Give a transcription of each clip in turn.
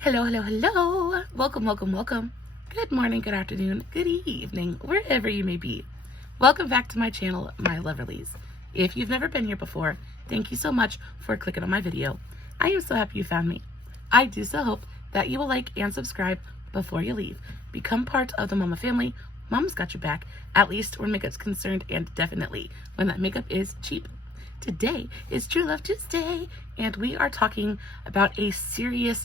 Hello, hello, hello. Welcome, welcome, welcome. Good morning, good afternoon, good evening, wherever you may be. Welcome back to my channel, my Loverlies. If you've never been here before, thank you so much for clicking on my video. I am so happy you found me. I do so hope that you will like and subscribe before you leave. Become part of the Mama family. Mama's got your back, at least where makeup's concerned, and definitely when that makeup is cheap. Today is True Love Tuesday, and we are talking about a serious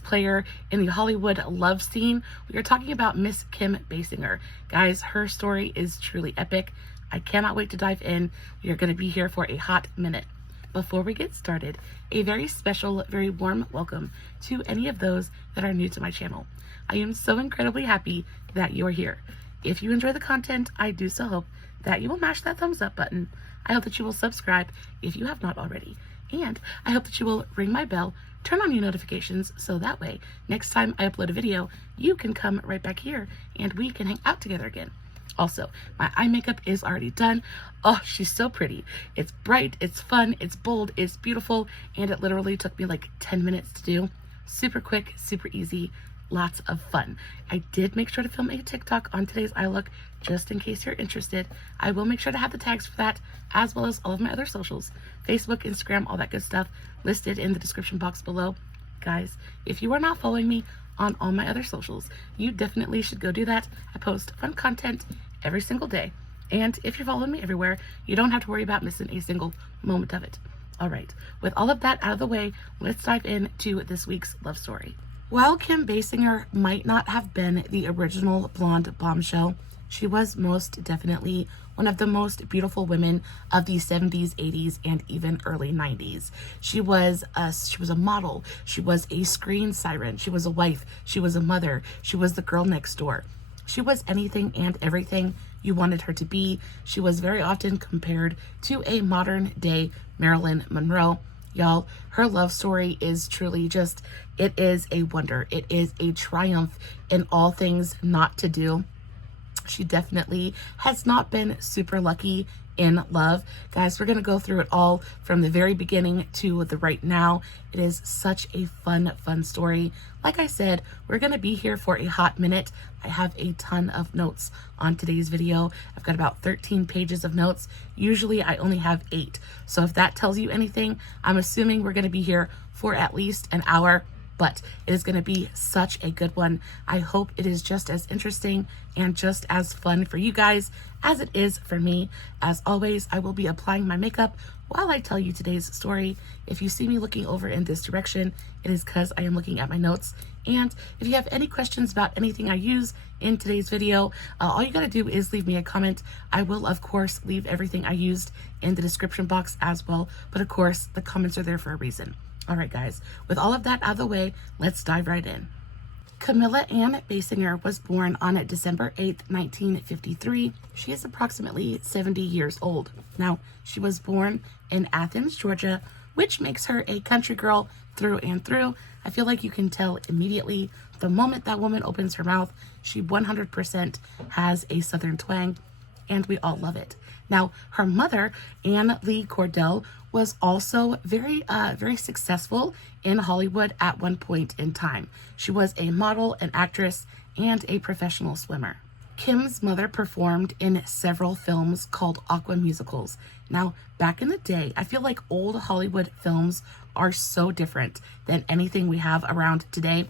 player in the Hollywood love scene. We are talking about Miss Kim Basinger. Guys, her story is truly epic. I cannot wait to dive in. We are going to be here for a hot minute. Before we get started, a very special, very warm welcome to any of those that are new to my channel. I am so incredibly happy that you're here. If you enjoy the content, I do so hope that you will mash that thumbs up button. I hope that you will subscribe if you have not already. And I hope that you will ring my bell, turn on your notifications, so that way, next time I upload a video, you can come right back here and we can hang out together again. Also, my eye makeup is already done. Oh, she's so pretty. It's bright, it's fun, it's bold, it's beautiful, and it literally took me like 10 minutes to do. Super quick, super easy. Lots of fun. I did make sure to film a TikTok on today's eye look, just in case you're interested. I will make sure to have the tags for that, as well as all of my other socials, Facebook, Instagram, all that good stuff, listed in the description box below. Guys, if you are not following me on all my other socials, you definitely should go do that. I post fun content every single day. And if you're following me everywhere, you don't have to worry about missing a single moment of it. All right, with all of that out of the way, let's dive into this week's love story. While Kim Basinger might not have been the original blonde bombshell, she was most definitely one of the most beautiful women of the 70s, 80s, and even early 90s. She was a model. She was a screen siren. She was a wife. She was a mother. She was the girl next door. She was anything and everything you wanted her to be. She was very often compared to a modern day Marilyn Monroe. Y'all, her love story is truly just, it is a wonder. It is a triumph in all things not to do. She definitely has not been super lucky in love. Guys, we're going to go through it all from the very beginning to the right now. It is such a fun story. Like I said, we're going to be here for a hot minute. I have a ton of notes on today's video. I've got about 13 pages of notes. Usually I only have 8. So if that tells you anything, I'm assuming we're going to be here for at least an hour. But it is going to be such a good one. I hope it is just as interesting and just as fun for you guys as it is for me. As always, I will be applying my makeup while I tell you today's story. If you see me looking over in this direction, it is because I am looking at my notes. And if you have any questions about anything I use in today's video, all you got to do is leave me a comment. I will, of course, leave everything I used in the description box as well. But of course, the comments are there for a reason. All right, guys, with all of that out of the way, let's dive right in. Camilla Ann Basinger was born on December 8th, 1953. She is approximately 70 years old. Now, she was born in Athens, Georgia, which makes her a country girl through and through. I feel like you can tell immediately the moment that woman opens her mouth, she 100% has a Southern twang, and we all love it. Now, her mother, Anne Lee Cordell, was also very successful in Hollywood at one point in time. She was a model, an actress, and a professional swimmer. Kim's mother performed in several films called opera musicals. Now, back in the day, I feel like old Hollywood films are so different than anything we have around today.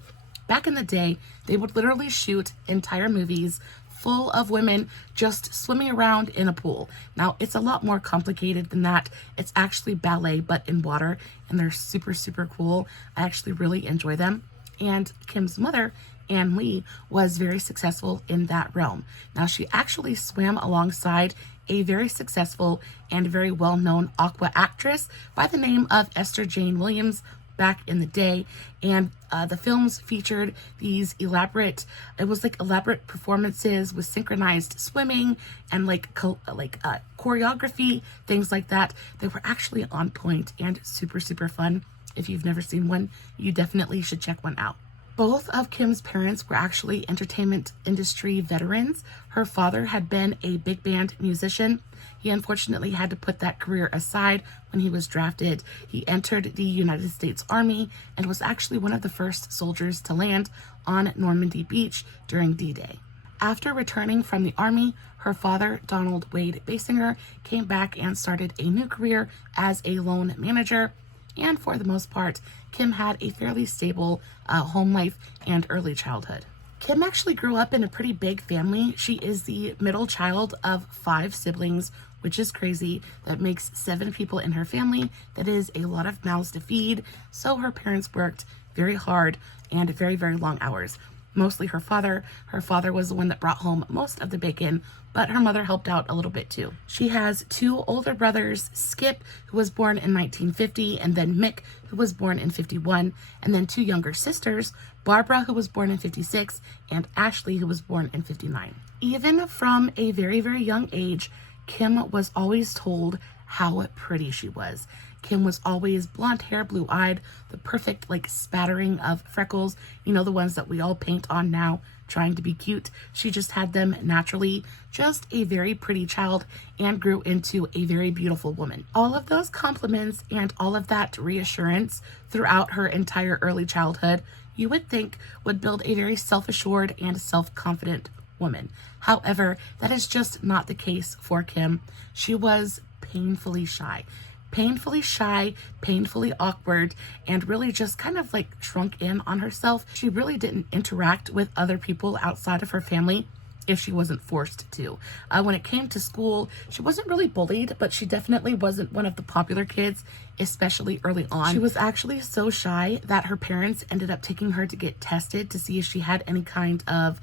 Back in the day, they would literally shoot entire movies full of women just swimming around in a pool. Now, it's a lot more complicated than that. It's actually ballet, but in water, and they're super cool. I actually really enjoy them. And Kim's mother, Ann Lee, was very successful in that realm. Now, she actually swam alongside a very successful and very well-known aqua actress by the name of Esther Jane Williams back in the day, and the films featured these elaborate performances with synchronized swimming and choreography, things like that. They were actually on point and super fun. If you've never seen one, you definitely should check one out. Both of Kim's parents were actually entertainment industry veterans. Her father had been a big band musician. He unfortunately had to put that career aside when he was drafted. He entered the United States Army and was actually one of the first soldiers to land on Normandy Beach during D-Day. After returning from the Army, her father, Donald Wade Basinger, came back and started a new career as a loan manager. And for the most part, Kim had a fairly stable home life and early childhood. Kim actually grew up in a pretty big family. She is the middle child of 5 siblings, which is crazy. That makes 7 people in her family. That is a lot of mouths to feed. So her parents worked very hard and very, very long hours. Mostly her father. Her father was the one that brought home most of the bacon, but her mother helped out a little bit too. She has 2 older brothers, Skip, who was born in 1950, and then Mick, who was born in 51, and then 2 younger sisters, Barbara, who was born in 56, and Ashley, who was born in 59. Even from a very, very young age, Kim was always told how pretty she was. Kim was always blonde hair, blue-eyed, the perfect spattering of freckles, the ones that we all paint on now, trying to be cute. She just had them naturally. Just a very pretty child and grew into a very beautiful woman. All of those compliments and all of that reassurance throughout her entire early childhood, you would think would build a very self-assured and self-confident woman. However, that is just not the case for Kim. She was painfully shy, painfully awkward, and really just kind of shrunk in on herself. She really didn't interact with other people outside of her family if she wasn't forced to. When it came to school, she wasn't really bullied, but she definitely wasn't one of the popular kids, especially early on. She was actually so shy that her parents ended up taking her to get tested to see if she had any kind of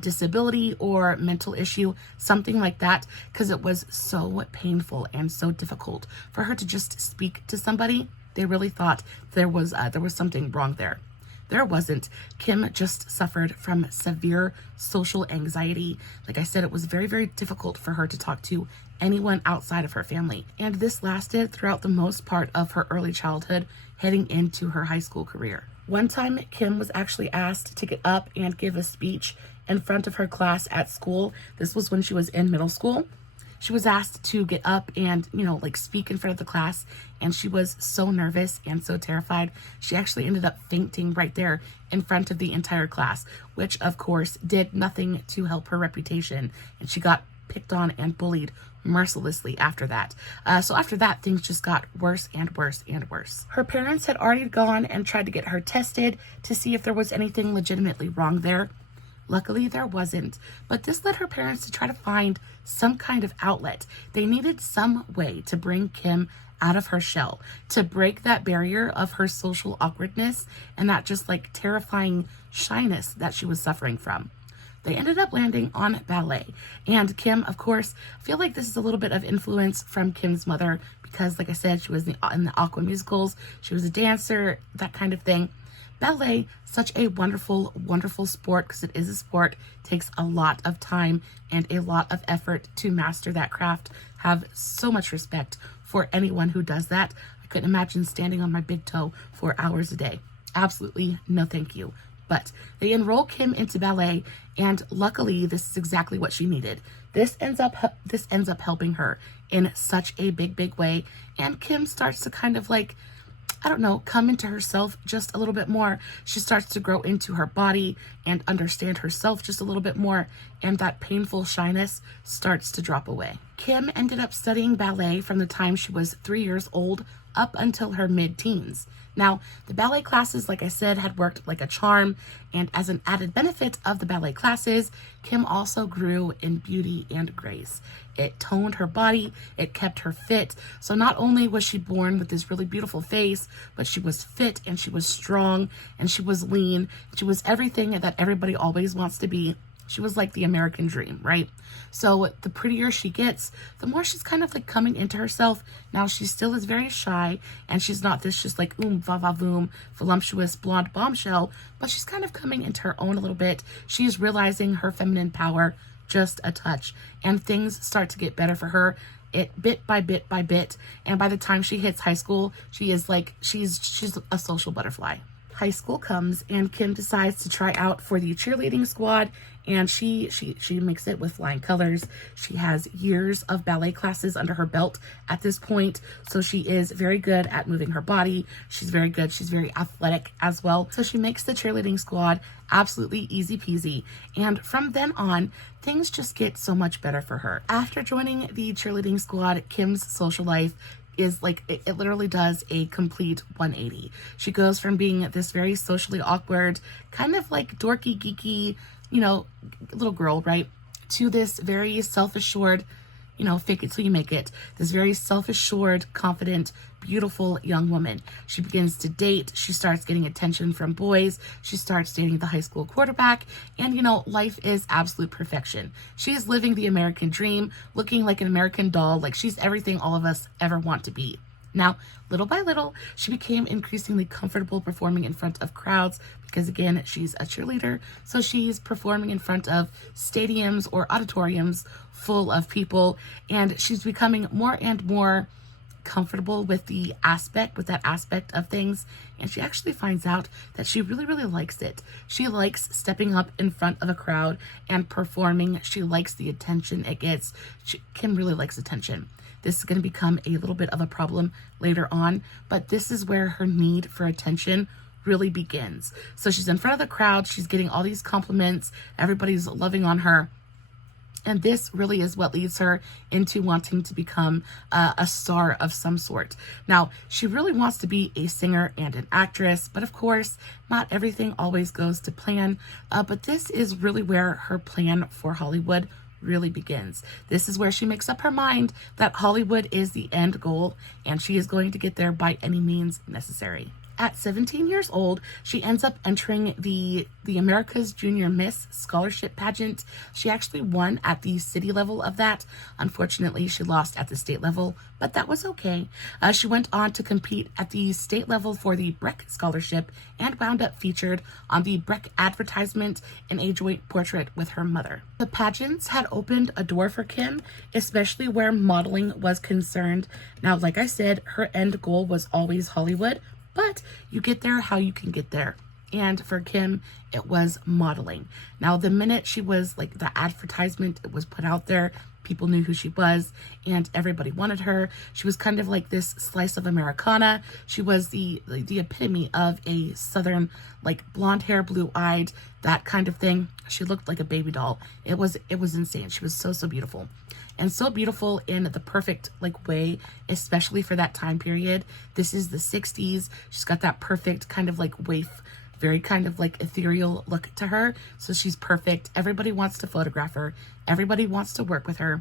disability or mental issue, something like that, because it was so painful and so difficult for her to just speak to somebody. They really thought there was something wrong there. There wasn't. Kim just suffered from severe social anxiety. Like I said, it was very, very difficult for her to talk to anyone outside of her family. And this lasted throughout the most part of her early childhood, heading into her high school career. One time, Kim was actually asked to get up and give a speech in front of her class at school. This was when she was in middle school. She was asked to get up and, speak in front of the class, and she was so nervous and so terrified. She actually ended up fainting right there in front of the entire class, which of course did nothing to help her reputation, and she got picked on and bullied mercilessly after that. So after that, things just got worse and worse and worse. Her parents had already gone and tried to get her tested to see if there was anything legitimately wrong there. Luckily, there wasn't, but this led her parents to try to find some kind of outlet. They needed some way to bring Kim out of her shell, to break that barrier of her social awkwardness and that just terrifying shyness that she was suffering from. They ended up landing on ballet. And Kim, of course, I feel like this is a little bit of influence from Kim's mother because, like I said, she was in the Aqua musicals. She was a dancer, that kind of thing. Ballet, such a wonderful, wonderful sport, because it is a sport, takes a lot of time and a lot of effort to master that craft. Have so much respect for anyone who does that. I couldn't imagine standing on my big toe for hours a day. Absolutely no thank you. But they enroll Kim into ballet, and luckily this is exactly what she needed. This ends up helping her in such a big way, and Kim starts to kind of come into herself just a little bit more. She starts to grow into her body and understand herself just a little bit more, and that painful shyness starts to drop away. Kim ended up studying ballet from the time she was 3 years old up until her mid-teens. Now, the ballet classes, like I said, had worked like a charm, and as an added benefit of the ballet classes, Kim also grew in beauty and grace. It toned her body, it kept her fit, so not only was she born with this really beautiful face, but she was fit, and she was strong, and she was lean. She was everything that everybody always wants to be. She was like the American dream, right? So the prettier she gets, the more she's kind of coming into herself. Now, she still is very shy, and she's not this just va-va-voom, voluptuous blonde bombshell, but she's kind of coming into her own a little bit. She's realizing her feminine power just a touch, and things start to get better for her. Bit by bit by bit, and by the time she hits high school, she is she's a social butterfly. high school comes and Kim decides to try out for the cheerleading squad, and she makes it with flying colors. She has years of ballet classes under her belt at this point, so she is very good at moving her body. She's very good. She's very athletic as well. So she makes the cheerleading squad absolutely easy peasy. And from then on, things just get so much better for her. After joining the cheerleading squad, Kim's social life is like, it literally does a complete 180. She goes from being this very socially awkward, kind of like dorky, geeky, you know, little girl, right, to this very self-assured, you know, fake it till you make it, this very self-assured, confident, beautiful young woman. She begins to date. She starts getting attention from boys. She starts dating the high school quarterback. And, you know, life is absolute perfection. She's living the American dream, looking like an American doll, like she's everything all of us ever want to be. Now, little by little, she became increasingly comfortable performing in front of crowds because, again, she's a cheerleader. So she's performing in front of stadiums or auditoriums full of people, and she's becoming more and more comfortable with that aspect of things. And she actually finds out that she really, really likes it. She likes stepping up in front of a crowd and performing. She likes the attention it gets. Kim really likes attention. This is going to become a little bit of a problem later on, but this is where her need for attention really begins. So she's in front of the crowd. She's getting all these compliments. Everybody's loving on her. And this really is what leads her into wanting to become a star of some sort. Now, she really wants to be a singer and an actress, but of course, not everything always goes to plan. But this is really where her plan for Hollywood really begins. This is where she makes up her mind that Hollywood is the end goal, and she is going to get there by any means necessary. At 17 years old, she ends up entering the America's Junior Miss Scholarship pageant. She actually won at the city level of that. Unfortunately, she lost at the state level, but that was okay. She went on to compete at the state level for the Breck Scholarship and wound up featured on the Breck advertisement in a joint portrait with her mother. The pageants had opened a door for Kim, especially where modeling was concerned. Now, like I said, her end goal was always Hollywood, but you get there how you can get there. And for Kim, it was modeling. Now, the minute she was like the advertisement, it was put out there, people knew who she was and everybody wanted her. She was kind of like this slice of Americana. She was the epitome of a Southern, like blonde hair, blue eyed, that kind of thing. She looked like a baby doll. It was insane. She was so beautiful. And so beautiful in the perfect like way, especially for that time period. This is the 60s. She's got that perfect kind of like waif, very kind of like ethereal look to her. So she's perfect. Everybody wants to photograph her. Everybody wants to work with her.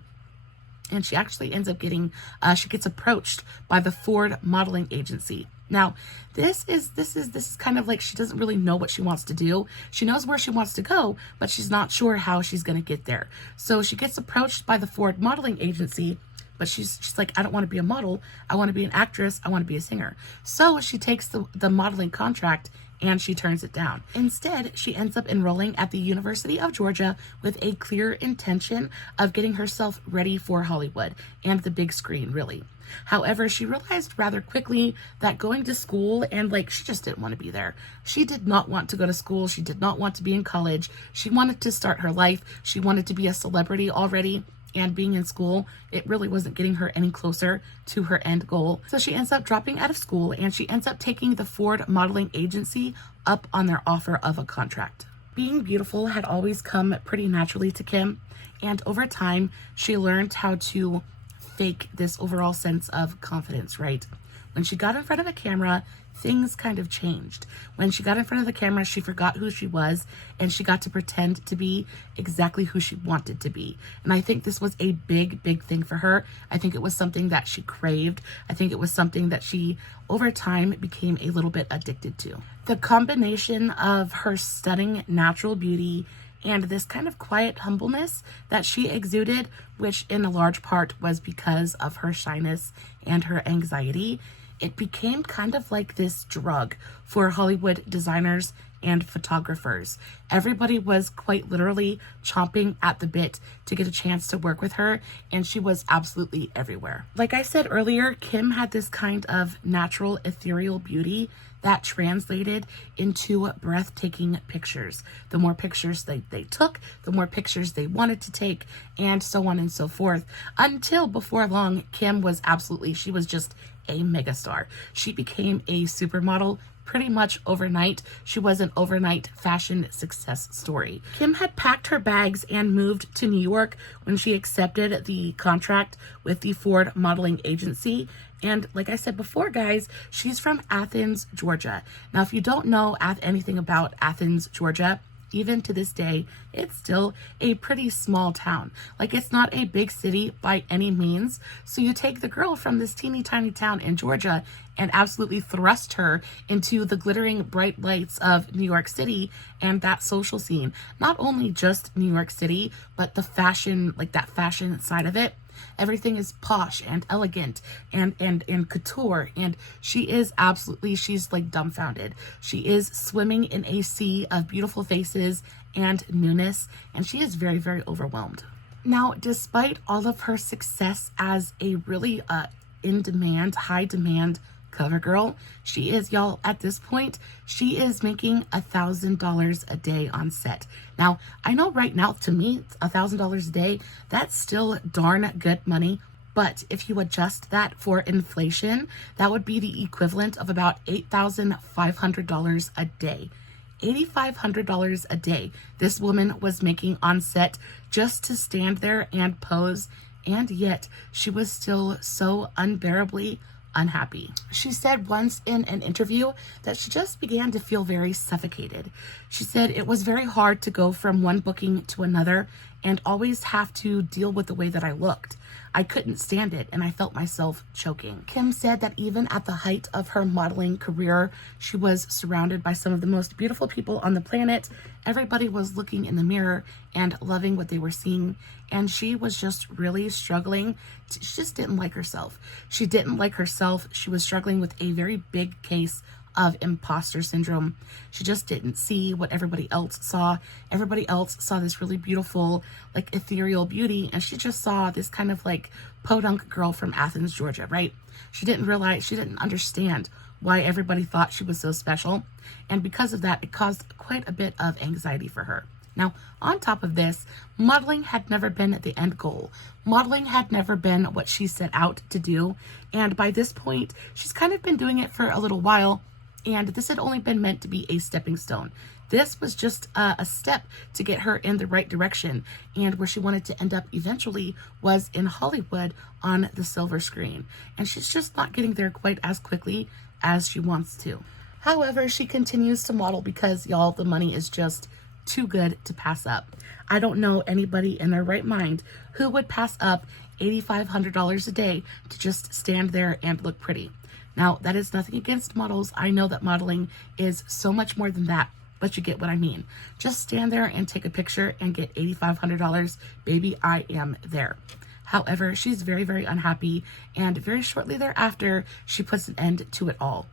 And she actually ends up getting, she gets approached by the Ford modeling agency. Now, this is kind of like she doesn't really know what she wants to do. She knows where she wants to go, but she's not sure how she's going to get there. So she gets approached by the Ford modeling agency, but she's like, I don't want to be a model. I want to be an actress. I want to be a singer. So she takes the modeling contract and she turns it down. Instead, she ends up enrolling at the University of Georgia with a clear intention of getting herself ready for Hollywood and the big screen, really. However, she realized rather quickly that going to school and like she just didn't want to be there. She did not want to go to school. She did not want to be in college. She wanted to start her life. She wanted to be a celebrity already. And being in school, it really wasn't getting her any closer to her end goal. So she ends up dropping out of school and she ends up taking the Ford modeling agency up on their offer of a contract. Being beautiful had always come pretty naturally to Kim, and over time, she learned how to fake this overall sense of confidence, right? When she got in front of a camera, things kind of changed. When she got in front of the camera, she forgot who she was and she got to pretend to be exactly who she wanted to be. And I think this was a big thing for her. I think it was something that she craved. I think it was something that she, over time, became a little bit addicted to. The combination of her stunning natural beauty and this kind of quiet humbleness that she exuded, which in a large part was because of her shyness and her anxiety, it became kind of like this drug for Hollywood designers and photographers. Everybody was quite literally chomping at the bit to get a chance to work with her, and she was absolutely everywhere. Like I said earlier, Kim had this kind of natural ethereal beauty that translated into breathtaking pictures. The more pictures they took, the more pictures they wanted to take, and so on and so forth. Until before long, Kim was she was just a megastar. She became a supermodel pretty much overnight. She was an overnight fashion success story. Kim had packed her bags and moved to New York when she accepted the contract with the Ford modeling agency. And like I said before, guys, she's from Athens, Georgia. Now, if you don't know anything about Athens, Georgia, even to this day, it's still a pretty small town. Like, it's not a big city by any means. So you take the girl from this teeny tiny town in Georgia and absolutely thrust her into the glittering bright lights of New York City and that social scene. Not only just New York City, but the fashion, like that fashion side of it. Everything is posh and elegant and couture, and she's like dumbfounded. She is swimming in a sea of beautiful faces and newness, and she is very, very overwhelmed. Now, despite all of her success as a really in-demand, high-demand cover girl, she is, y'all, at this point, she is making $1,000 a day on set. Now, I know right now, to me, $1,000 a day, that's still darn good money. But if you adjust that for inflation, that would be the equivalent of about $8,500 a day. $8,500 a day this woman was making on set just to stand there and pose, and yet she was still so unbearably unhappy. She said once in an interview that she just began to feel very suffocated. She said it was very hard to go from one booking to another and always have to deal with the way that I looked. I couldn't stand it, and I felt myself choking. Kim said that even at the height of her modeling career, she was surrounded by some of the most beautiful people on the planet. Everybody was looking in the mirror and loving what they were seeing, and she was just really struggling. She just didn't like herself. She didn't like herself. She was struggling with a very big case of imposter syndrome. She just didn't see what everybody else saw. Everybody else saw this really beautiful, like ethereal beauty, and she just saw this kind of like podunk girl from Athens, Georgia, right? She didn't understand why everybody thought she was so special, and because of that, it caused quite a bit of anxiety for her. Now, on top of this, modeling had never been the end goal. Modeling had never been what she set out to do, and by this point, she's kind of been doing it for a little while, and this had only been meant to be a stepping stone. This was just a step to get her in the right direction, and where she wanted to end up eventually was in Hollywood on the silver screen, and she's just not getting there quite as quickly as she wants to. However, she continues to model because, y'all, the money is just too good to pass up. I don't know anybody in their right mind who would pass up $8,500 a day to just stand there and look pretty. Now, that is nothing against models. I know that modeling is so much more than that, but you get what I mean. Just stand there and take a picture and get $8,500. Baby, I am there. However, she's very, very unhappy, and very shortly thereafter, she puts an end to it all.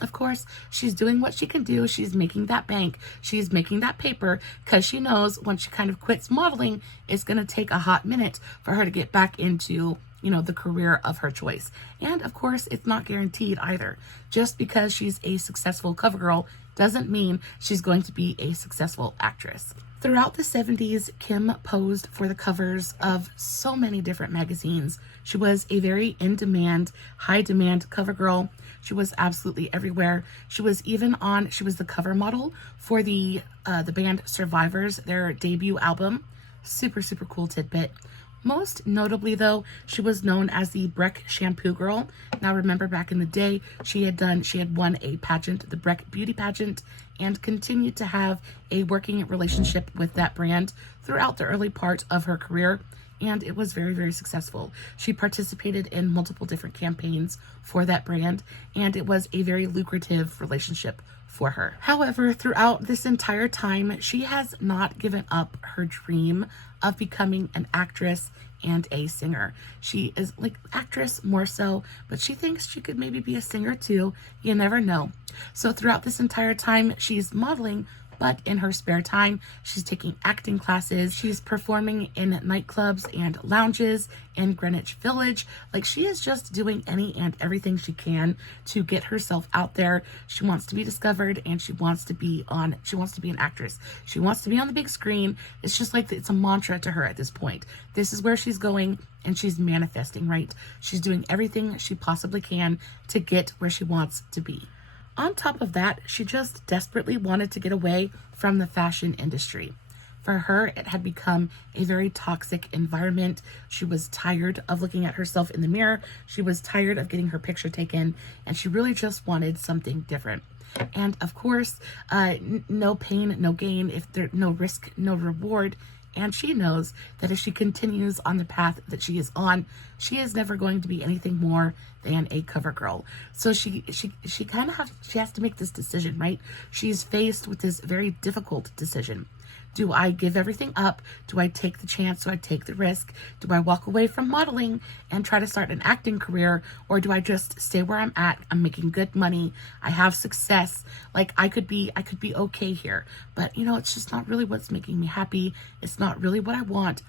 Of course, she's doing what she can do. She's making that bank. She's making that paper because she knows once she kind of quits modeling, it's going to take a hot minute for her to get back into, the career of her choice. And of course, it's not guaranteed either. Just because she's a successful cover girl doesn't mean she's going to be a successful actress. Throughout the 70s, Kim posed for the covers of so many different magazines. She was a very in-demand, high-demand cover girl. She was absolutely everywhere. She was the cover model for the band Survivors, their debut album. Super, super cool tidbit. Most notably, though, she was known as the Breck Shampoo Girl. Now, remember back in the day, she had won a pageant, the Breck Beauty Pageant, and continued to have a working relationship with that brand throughout the early part of her career, and it was very, very successful. She participated in multiple different campaigns for that brand, and it was a very lucrative relationship for her. However, throughout this entire time, she has not given up her dream of becoming an actress and a singer. She is like actress more so, but she thinks she could maybe be a singer too. You never know. So throughout this entire time, she's modeling, but in her spare time, she's taking acting classes. She's performing in nightclubs and lounges in Greenwich Village. Like, she is just doing any and everything she can to get herself out there. She wants to be discovered, and she wants to be an actress. She wants to be on the big screen. It's just like, it's a mantra to her at this point. This is where she's going, and she's manifesting, right? She's doing everything she possibly can to get where she wants to be. On top of that, she just desperately wanted to get away from the fashion industry. For her, it had become a very toxic environment. She was tired of looking at herself in the mirror. She was tired of getting her picture taken, and she really just wanted something different. And of course, no pain, no gain. If there's no risk, no reward. And she knows that if she continues on the path that she is on, she is never going to be anything more than a cover girl. So she has to make this decision, right? She's faced with this very difficult decision. Do I give everything up? Do I take the chance? Do I take the risk? Do I walk away from modeling and try to start an acting career? Or do I just stay where I'm at? I'm making good money. I have success. Like, I could be okay here, but it's just not really what's making me happy. It's not really what I want.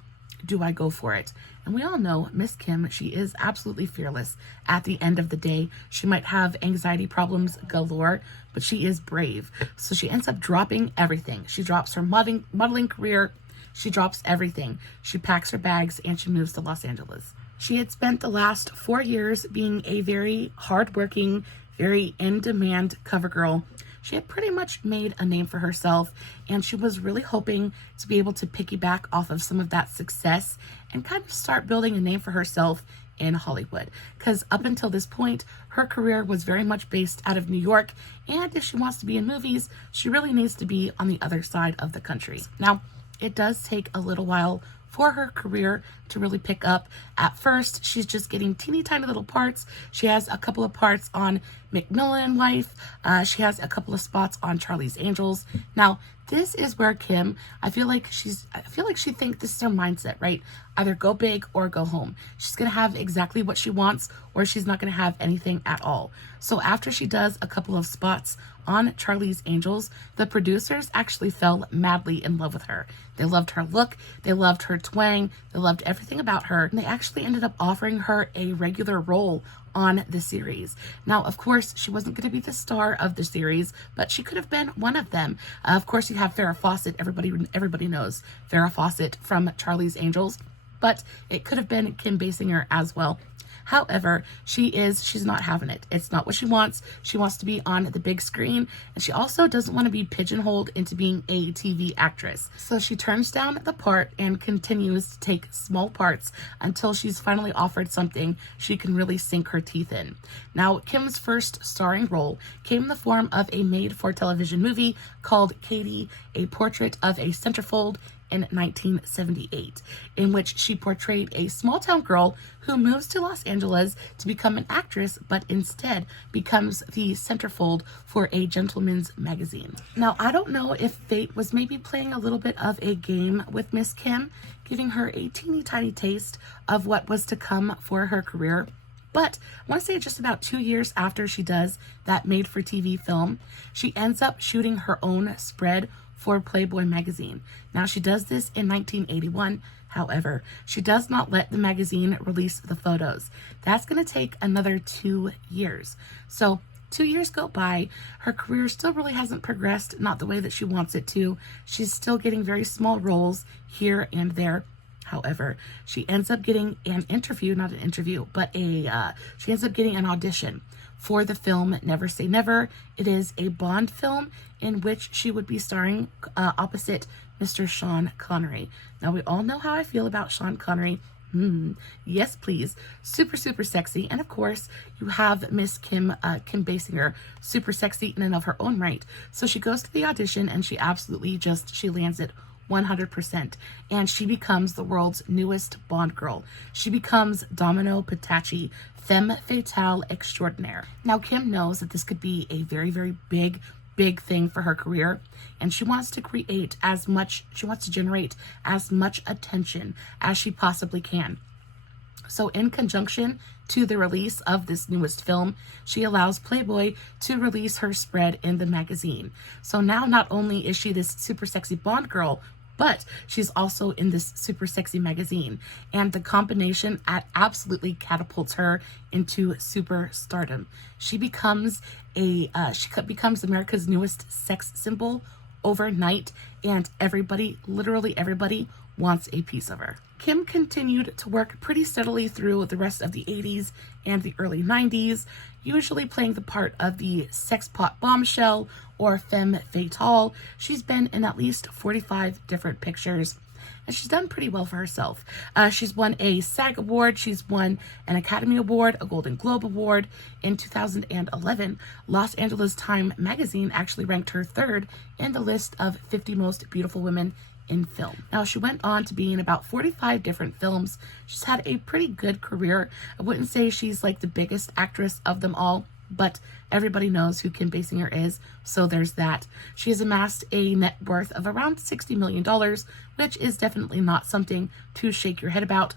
Do I go for it? And we all know Miss Kim, she is absolutely fearless. At the end of the day, she might have anxiety problems galore, but she is brave. So she ends up dropping everything. She drops her modeling career. She drops everything. She packs her bags and she moves to Los Angeles. She had spent the last 4 years being a very hardworking, very in-demand cover girl. She had pretty much made a name for herself, and she was really hoping to be able to piggyback off of some of that success and kind of start building a name for herself in Hollywood. Because up until this point, her career was very much based out of New York, and if she wants to be in movies, she really needs to be on the other side of the country. Now, it does take a little while for her career to really pick up. At first, she's just getting teeny tiny little parts. She has a couple of parts on McMillan and Wife. She has a couple of spots on Charlie's Angels. Now, this is where Kim, I feel like she thinks this is her mindset, right? Either go big or go home. She's gonna have exactly what she wants, or she's not gonna have anything at all. So after she does a couple of spots on Charlie's Angels, the producers actually fell madly in love with her. They loved her look, they loved her twang, they loved everything about her, and they actually ended up offering her a regular role on the series. Now, of course, she wasn't going to be the star of the series, but she could have been one of them. Of course, you have Farrah Fawcett. Everybody knows Farrah Fawcett from Charlie's Angels, but it could have been Kim Basinger as well. However, she's not having it. It's not what she wants. She wants to be on the big screen, and she also doesn't want to be pigeonholed into being a TV actress. So she turns down the part and continues to take small parts until she's finally offered something she can really sink her teeth in. Now, Kim's first starring role came in the form of a made-for-television movie called Katie, A Portrait of a Centerfold, in 1978, in which she portrayed a small-town girl who moves to Los Angeles to become an actress, but instead becomes the centerfold for a gentleman's magazine. Now, I don't know if fate was maybe playing a little bit of a game with Miss Kim, giving her a teeny tiny taste of what was to come for her career. But I want to say just about 2 years after she does that made-for-TV film, she ends up shooting her own spread for Playboy magazine. Now, she does this in 1981. However, she does not let the magazine release the photos. That's going to take another 2 years. So 2 years go by. Her career still really hasn't progressed, not the way that she wants it to. She's still getting very small roles here and there. However, she ends up getting an interview, not an interview, but she ends up getting an audition for the film Never Say Never. It is a Bond film in which she would be starring opposite Mr. Sean Connery. Now, we all know how I feel about Sean Connery. Yes, please. Super, super sexy. And of course, you have Miss Kim Basinger, super sexy in and of her own right. So she goes to the audition and she absolutely she lands it 100%, and she becomes the world's newest Bond girl. She becomes Domino Patachi, femme fatale extraordinaire. Now, Kim knows that this could be a very, very big big thing for her career, and she wants to generate as much attention as she possibly can. So in conjunction to the release of this newest film, she allows Playboy to release her spread in the magazine. So now not only is she this super sexy Bond girl, but she's also in this super sexy magazine. And the combination absolutely catapults her into superstardom. She becomes America's newest sex symbol overnight, and everybody, literally everybody, wants a piece of her. Kim continued to work pretty steadily through the rest of the 80s and the early 90s, usually playing the part of the sex pot bombshell or femme fatale. She's been in at least 45 different pictures, and she's done pretty well for herself. She's won a SAG Award, she's won an Academy Award, a Golden Globe Award. In 2011, Los Angeles Times magazine actually ranked her third in the list of 50 most beautiful women in film. Now, she went on to be in about 45 different films. She's had a pretty good career. I wouldn't say she's like the biggest actress of them all, but everybody knows who Kim Basinger is, so there's that. She has amassed a net worth of around $60 million, which is definitely not something to shake your head about,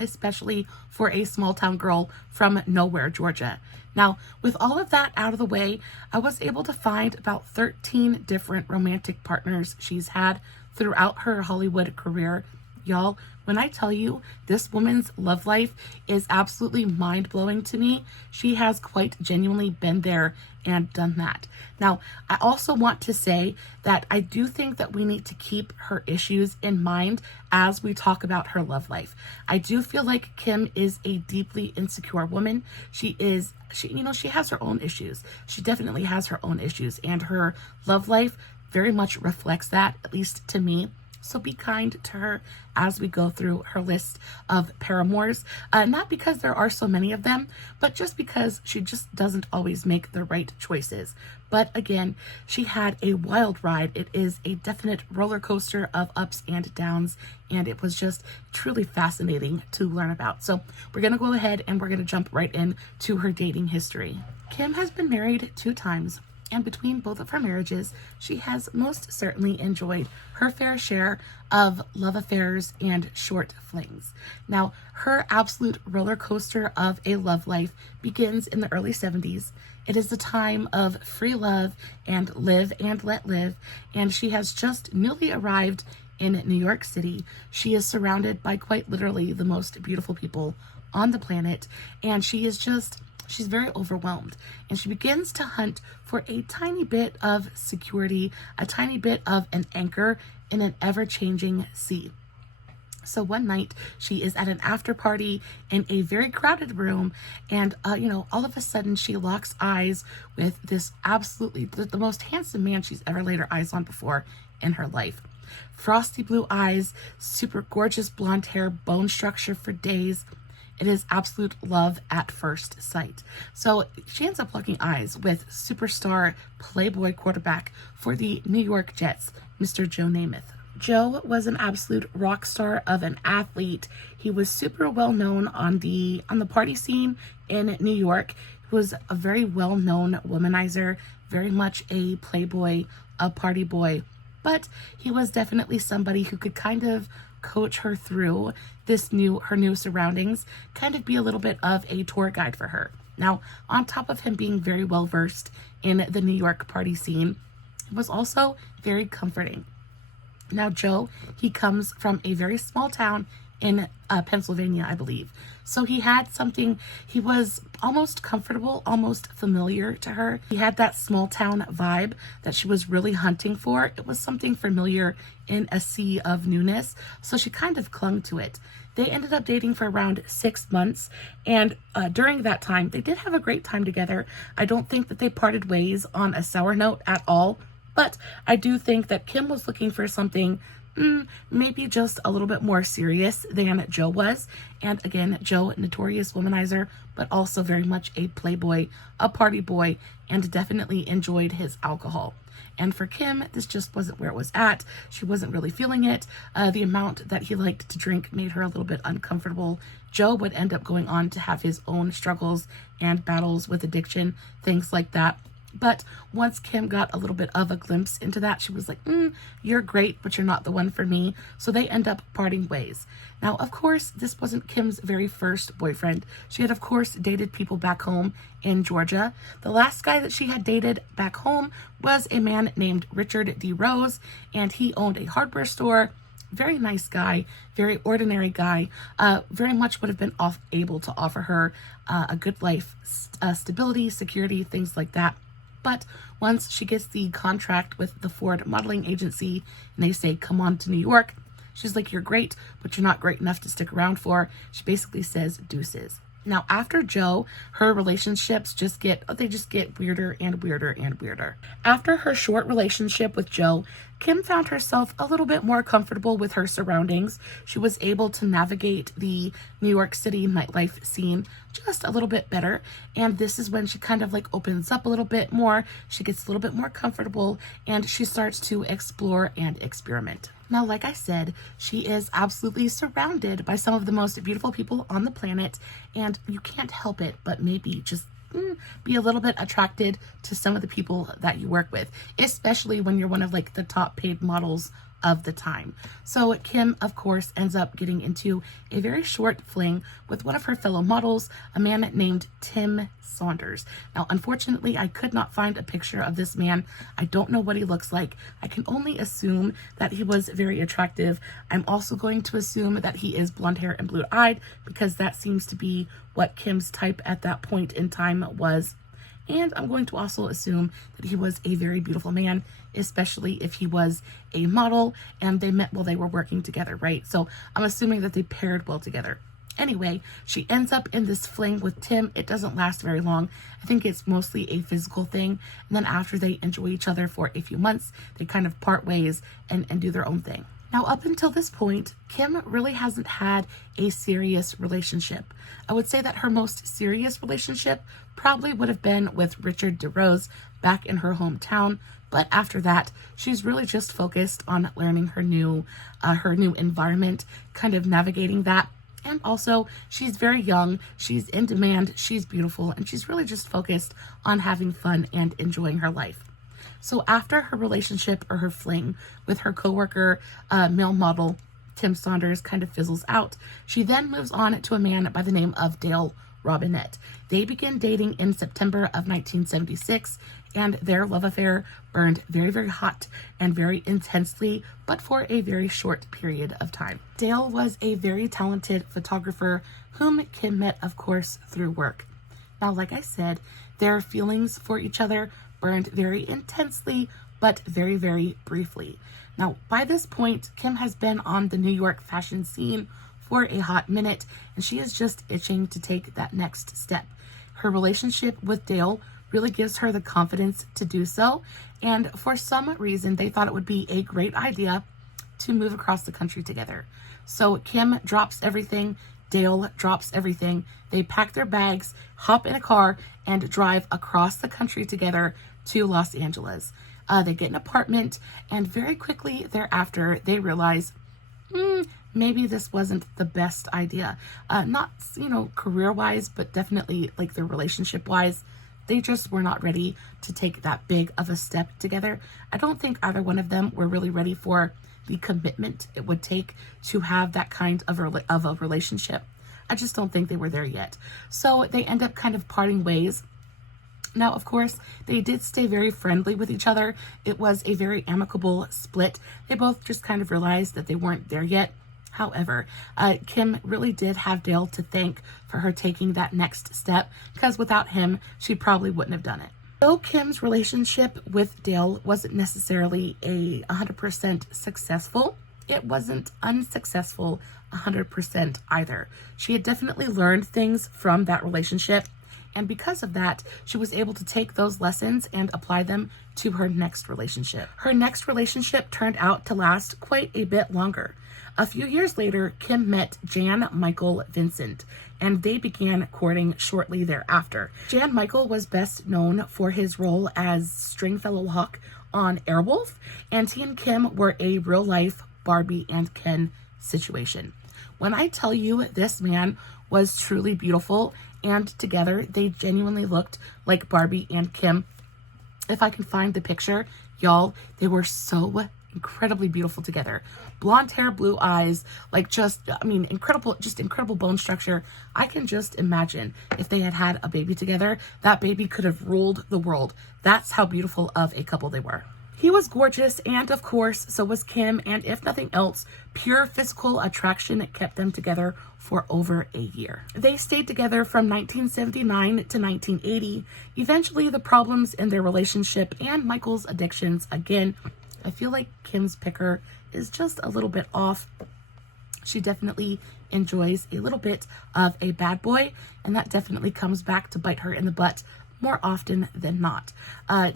especially for a small town girl from nowhere, Georgia. Now, with all of that out of the way, I was able to find about 13 different romantic partners she's had throughout her Hollywood career. Y'all, when I tell you this woman's love life is absolutely mind-blowing to me, she has quite genuinely been there and done that. Now, I also want to say that I do think that we need to keep her issues in mind as we talk about her love life. I do feel like Kim is a deeply insecure woman. She has her own issues. She definitely has her own issues, and her love life very much reflects that, at least to me. So be kind to her as we go through her list of paramours. Not because there are so many of them, but just because she just doesn't always make the right choices. But again, she had a wild ride. It is a definite roller coaster of ups and downs, and it was just truly fascinating to learn about. So we're going to go ahead and we're going to jump right into her dating history. Kim has been married 2 times. And between both of her marriages, she has most certainly enjoyed her fair share of love affairs and short flings. Now, her absolute roller coaster of a love life begins in the early 70s. It is the time of free love and live and let live, and she has just newly arrived in New York City. She is surrounded by quite literally the most beautiful people on the planet, and she's very overwhelmed, and she begins to hunt for a tiny bit of security, a tiny bit of an anchor in an ever-changing sea. So one night she is at an after party in a very crowded room, and all of a sudden she locks eyes with this absolutely the most handsome man she's ever laid her eyes on before in her life. Frosty blue eyes, super gorgeous blonde hair, bone structure for days. It is absolute love at first sight. So she ends up locking eyes with superstar Playboy quarterback for the New York Jets, Mr. Joe Namath. Joe was an absolute rock star of an athlete. He was super well known on the party scene in New York. He was a very well known womanizer, very much a playboy, a party boy, but he was definitely somebody who could kind of coach her through her new surroundings, kind of be a little bit of a tour guide for her. Now, on top of him being very well versed in the New York party scene, it was also very comforting. Now, Joe, he comes from a very small town in Pennsylvania, I believe. So he was almost comfortable, almost familiar to her. He had that small town vibe that she was really hunting for. It was something familiar in a sea of newness, so she kind of clung to it. They ended up dating for around 6 months, and during that time, they did have a great time together. I don't think that they parted ways on a sour note at all, but I do think that Kim was looking for something maybe just a little bit more serious than Joe was. And again, Joe, notorious womanizer, but also very much a playboy, a party boy, and definitely enjoyed his alcohol. And for Kim, this just wasn't where it was at. She wasn't really feeling it. The amount that he liked to drink made her a little bit uncomfortable. Joe would end up going on to have his own struggles and battles with addiction, things like that. But once Kim got a little bit of a glimpse into that, she was like, you're great, but you're not the one for me. So they end up parting ways. Now, of course, this wasn't Kim's very first boyfriend. She had, of course, dated people back home in Georgia. The last guy that she had dated back home was a man named Richard D. Rose, and he owned a hardware store. Very nice guy, very ordinary guy, very much would have been able to offer her a good life, stability, security, things like that. But once she gets the contract with the Ford modeling agency and they say, come on to New York, she's like, you're great, but you're not great enough to stick around for. She basically says deuces. Now, after Joe, her relationships just get weirder and weirder and weirder. After her short relationship with Joe, Kim found herself a little bit more comfortable with her surroundings. She was able to navigate the New York City nightlife scene just a little bit better. And this is when she kind of like opens up a little bit more. She gets a little bit more comfortable and she starts to explore and experiment. Now, like I said, she is absolutely surrounded by some of the most beautiful people on the planet, and you can't help it but maybe just be a little bit attracted to some of the people that you work with, especially when you're one of like the top paid models of the time. So Kim, of course, ends up getting into a very short fling with one of her fellow models, a man named Tim Saunders. Now, unfortunately, I could not find a picture of this man. I don't know what he looks like. I can only assume that he was very attractive. I'm also going to assume that he is blonde hair and blue-eyed because that seems to be what Kim's type at that point in time was. And I'm going to also assume that he was a very beautiful man, especially if he was a model and they met while they were working together, right? So I'm assuming that they paired well together. Anyway, she ends up in this fling with Tim. It doesn't last very long. I think it's mostly a physical thing. And then after they enjoy each other for a few months, they kind of part ways and do their own thing. Now, up until this point, Kim really hasn't had a serious relationship. I would say that her most serious relationship probably would have been with Richard DeRose back in her hometown. But after that, she's really just focused on learning her new environment, kind of navigating that. And also, she's very young, she's in demand, she's beautiful, and she's really just focused on having fun and enjoying her life. So after her relationship or her fling with her coworker, male model, Tim Saunders, kind of fizzles out, she then moves on to a man by the name of Dale Robinette. They begin dating in September of 1976, and their love affair burned very, very hot and very intensely, but for a very short period of time. Dale was a very talented photographer whom Kim met, of course, through work. Now, like I said, their feelings for each other burned very intensely, but very, very briefly. Now, by this point, Kim has been on the New York fashion scene for a hot minute, and she is just itching to take that next step. Her relationship with Dale really gives her the confidence to do so, and for some reason, they thought it would be a great idea to move across the country together. So Kim drops everything, Dale drops everything. They pack their bags, hop in a car, and drive across the country together to Los Angeles. They get an apartment, and very quickly thereafter, they realize, maybe this wasn't the best idea. Not, career-wise, but definitely like their relationship-wise. They just were not ready to take that big of a step together. I don't think either one of them were really ready for the commitment it would take to have that kind of a relationship. I just don't think they were there yet. So they end up kind of parting ways. Now, of course, they did stay very friendly with each other. It was a very amicable split. They both just kind of realized that they weren't there yet. However, Kim really did have Dale to thank for her taking that next step, because without him, she probably wouldn't have done it. Though Kim's relationship with Dale wasn't necessarily 100% successful, it wasn't unsuccessful 100% either. She had definitely learned things from that relationship, and because of that, she was able to take those lessons and apply them to her next relationship. Her next relationship turned out to last quite a bit longer. A few years later, Kim met Jan Michael Vincent, and they began courting shortly thereafter. Jan Michael was best known for his role as Stringfellow Hawk on Airwolf, and he and Kim were a real-life Barbie and Ken situation. When I tell you this man was truly beautiful, and together they genuinely looked like Barbie and Kim, If I can find the picture, y'all, they were so incredibly beautiful together. Blonde hair, blue eyes, like just, I mean, incredible, just incredible bone structure. I can just imagine if they had had a baby together, that baby could have ruled the world. That's how beautiful of a couple they were. He was gorgeous, and of course, so was Kim, and if nothing else, pure physical attraction kept them together for over a year. They stayed together from 1979 to 1980. Eventually, the problems in their relationship and Michael's addictions, again, I feel like Kim's picker is just a little bit off. She definitely enjoys a little bit of a bad boy, and that definitely comes back to bite her in the butt more often than not.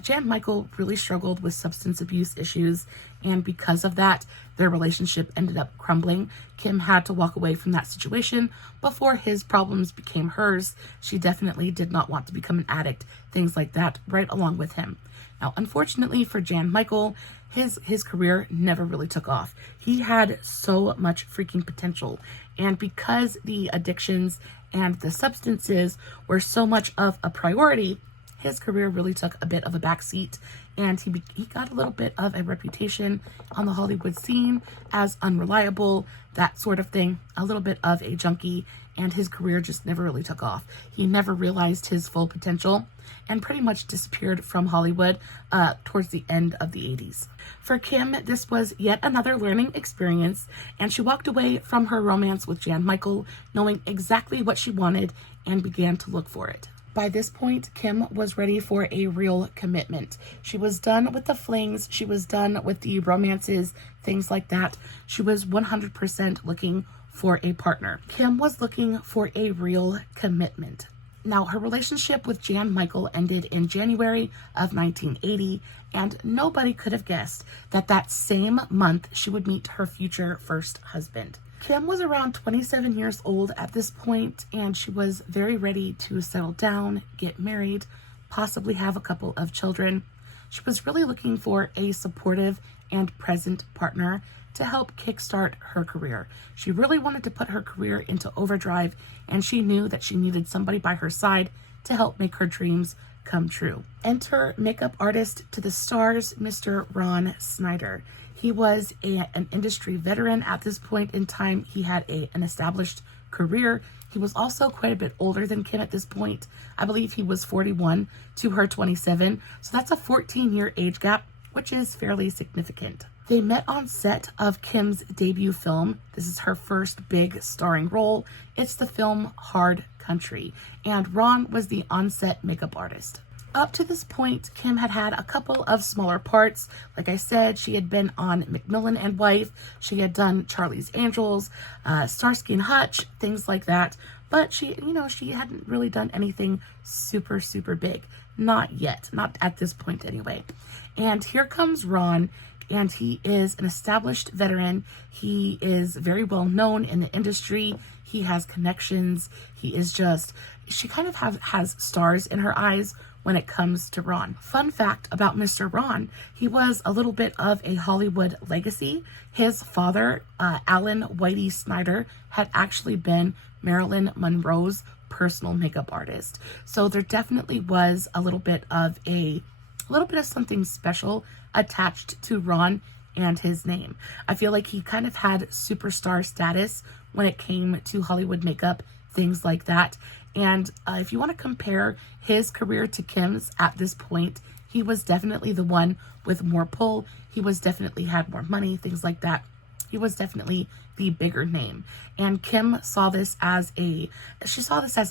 Jan Michael really struggled with substance abuse issues, and because of that, their relationship ended up crumbling. Kim had to walk away from that situation before his problems became hers. She definitely did not want to become an addict, things like that, right along with him. Now, unfortunately for Jan Michael, his career never really took off. He had so much freaking potential, and because the addictions and the substances were so much of a priority, his career really took a bit of a backseat, and he got a little bit of a reputation on the Hollywood scene as unreliable, that sort of thing, a little bit of a junkie, and his career just never really took off. He never realized his full potential and pretty much disappeared from Hollywood towards the end of the 80s. For Kim, this was yet another learning experience, and she walked away from her romance with Jan Michael knowing exactly what she wanted and began to look for it. By this point, Kim was ready for a real commitment. She was done with the flings, she was done with the romances, things like that. She was 100% looking for a partner. Kim was looking for a real commitment. Now, her relationship with Jan Michael ended in January of 1980, and nobody could have guessed that that same month she would meet her future first husband. Kim was around 27 years old at this point, and she was very ready to settle down, get married, possibly have a couple of children. She was really looking for a supportive and present partner to help kickstart her career. She really wanted to put her career into overdrive, and she knew that she needed somebody by her side to help make her dreams come true. Enter makeup artist to the stars, Mr. Ron Snyder. He was an industry veteran at this point in time. He had an established career. He was also quite a bit older than Kim at this point. I believe he was 41 to her 27. So that's a 14-year age gap, which is fairly significant. They met on set of Kim's debut film. This is her first big starring role. It's the film Hard Country, and Ron was the on-set makeup artist. Up to this point, Kim had had a couple of smaller parts. Like I said, she had been on McMillan and Wife. She had done Charlie's Angels, Starsky and Hutch, things like that. But she hadn't really done anything super, super big. Not yet. Not at this point anyway. And here comes Ron, and he is an established veteran. He is very well known in the industry. He has connections. He is just, she kind of has stars in her eyes when it comes to Ron. Fun fact about Mr. Ron, he was a little bit of a Hollywood legacy. His father, Alan Whitey Snyder, had actually been Marilyn Monroe's personal makeup artist. So there definitely was a little bit of something special attached to Ron and his name. I feel like he kind of had superstar status when it came to Hollywood makeup, things like that. And if you want to compare his career to Kim's at this point, he was definitely the one with more pull. He was definitely had more money, things like that. He was definitely the bigger name. And Kim saw this as a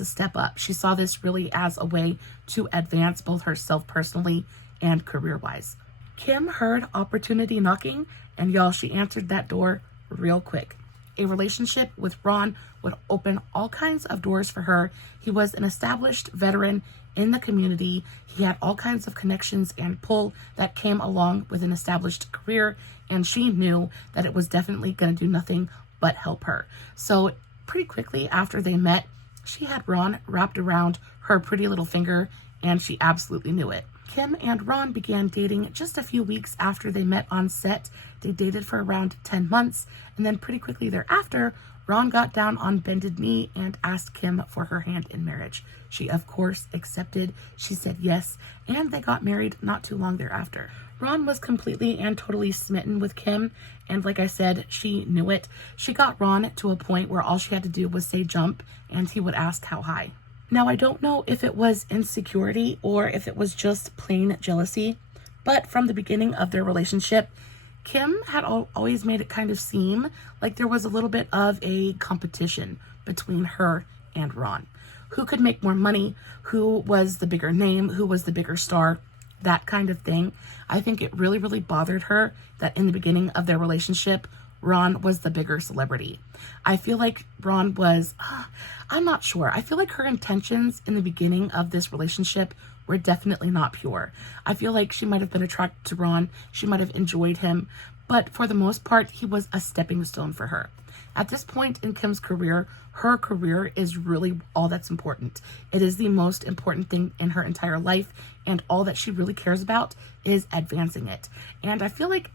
step up. She saw this really as a way to advance both herself personally and career-wise. Kim heard opportunity knocking, and y'all, she answered that door real quick. A relationship with Ron would open all kinds of doors for her. He was an established veteran in the community. He had all kinds of connections and pull that came along with an established career, and she knew that it was definitely going to do nothing but help her. So pretty quickly after they met, she had Ron wrapped around her pretty little finger, and she absolutely knew it. Kim and Ron began dating just a few weeks after they met on set. They dated for around 10 months, and then pretty quickly thereafter, Ron got down on bended knee and asked Kim for her hand in marriage. She, of course, accepted. She said yes, and they got married not too long thereafter. Ron was completely and totally smitten with Kim, and like I said, she knew it. She got Ron to a point where all she had to do was say jump, and he would ask how high. Now, I don't know if it was insecurity or if it was just plain jealousy, but from the beginning of their relationship, Kim had always made it kind of seem like there was a little bit of a competition between her and Ron. Who could make more money? Who was the bigger name? Who was the bigger star? That kind of thing. I think it really, really bothered her that in the beginning of their relationship, Ron was the bigger celebrity. I feel like Ron was, I'm not sure. I feel like her intentions in the beginning of this relationship were definitely not pure. I feel like she might have been attracted to Ron. She might have enjoyed him. But for the most part, he was a stepping stone for her. At this point in Kim's career, her career is really all that's important. It is the most important thing in her entire life, and all that she really cares about is advancing it. And I feel like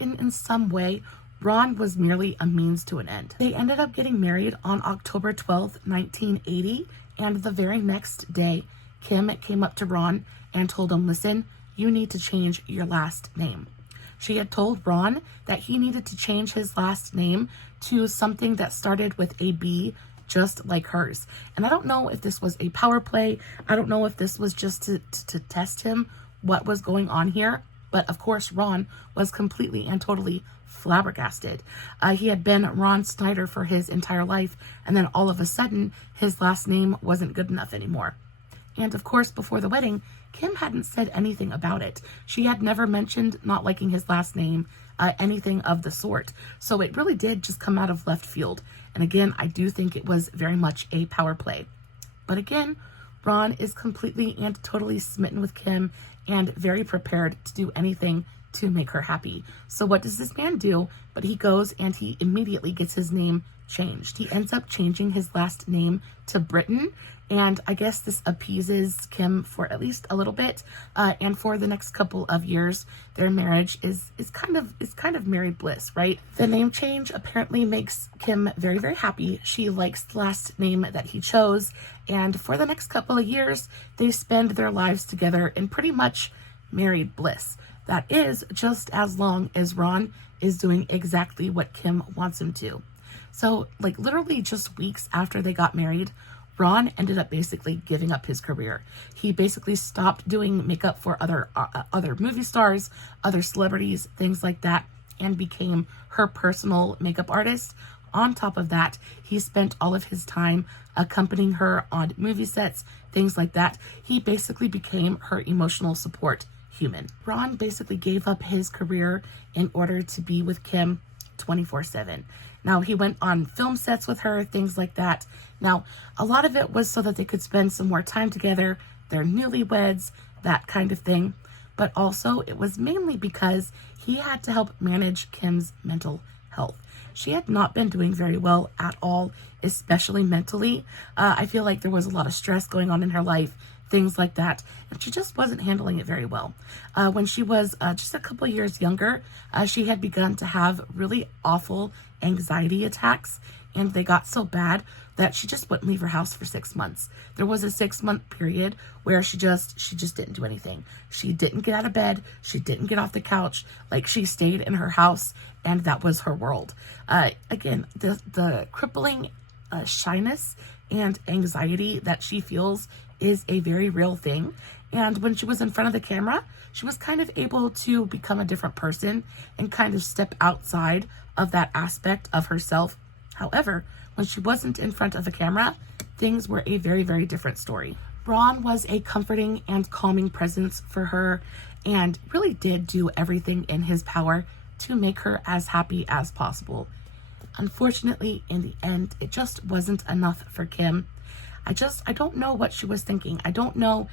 in some way, Ron was merely a means to an end. They ended up getting married on October 12th, 1980, and the very next day, Kim came up to Ron and told him, listen, you need to change your last name. She had told Ron that he needed to change his last name to something that started with a B, just like hers. And I don't know if this was a power play. I don't know if this was just to test him what was going on here. But of course, Ron was completely and totally flabbergasted. He had been Ron Snyder for his entire life, and then all of a sudden, his last name wasn't good enough anymore. And of course, before the wedding, Kim hadn't said anything about it. She had never mentioned not liking his last name, anything of the sort. So it really did just come out of left field. And again, I do think it was very much a power play. But again, Ron is completely and totally smitten with Kim and very prepared to do anything to make her happy. So what does this man do? But he goes and he immediately gets his name changed. He ends up changing his last name to Britton, and I guess this appeases Kim for at least a little bit. And for the next couple of years, their marriage is kind of married bliss, right? The name change apparently makes Kim very, very happy. She likes the last name that he chose, and for the next couple of years, they spend their lives together in pretty much married bliss. That is just as long as Ron is doing exactly what Kim wants him to. So, like, literally just weeks after they got married, Ron ended up basically giving up his career. He basically stopped doing makeup for other movie stars, other celebrities, things like that, and became her personal makeup artist. On top of that, he spent all of his time accompanying her on movie sets, things like that. He basically became her emotional support human. Ron basically gave up his career in order to be with Kim 24/7. Now, he went on film sets with her, things like that. Now, a lot of it was so that they could spend some more time together. They're newlyweds, that kind of thing. But also, it was mainly because he had to help manage Kim's mental health. She had not been doing very well at all, especially mentally. I feel like there was a lot of stress going on in her life, things like that, and she just wasn't handling it very well. When she was just a couple of years younger, she had begun to have really awful anxiety attacks, and they got so bad that she just wouldn't leave her house for 6 months. There was a 6-month period where she just didn't do anything. She didn't get out of bed. She didn't get off the couch. Like, she stayed in her house, and that was her world. Again, the crippling shyness and anxiety that she feels is a very real thing. And when she was in front of the camera, she was kind of able to become a different person and kind of step outside of that aspect of herself. However, when she wasn't in front of the camera, things were a very, very different story. Ron was a comforting and calming presence for her and really did do everything in his power to make her as happy as possible. Unfortunately, in the end, it just wasn't enough for Kim. I don't know what she was thinking. I don't know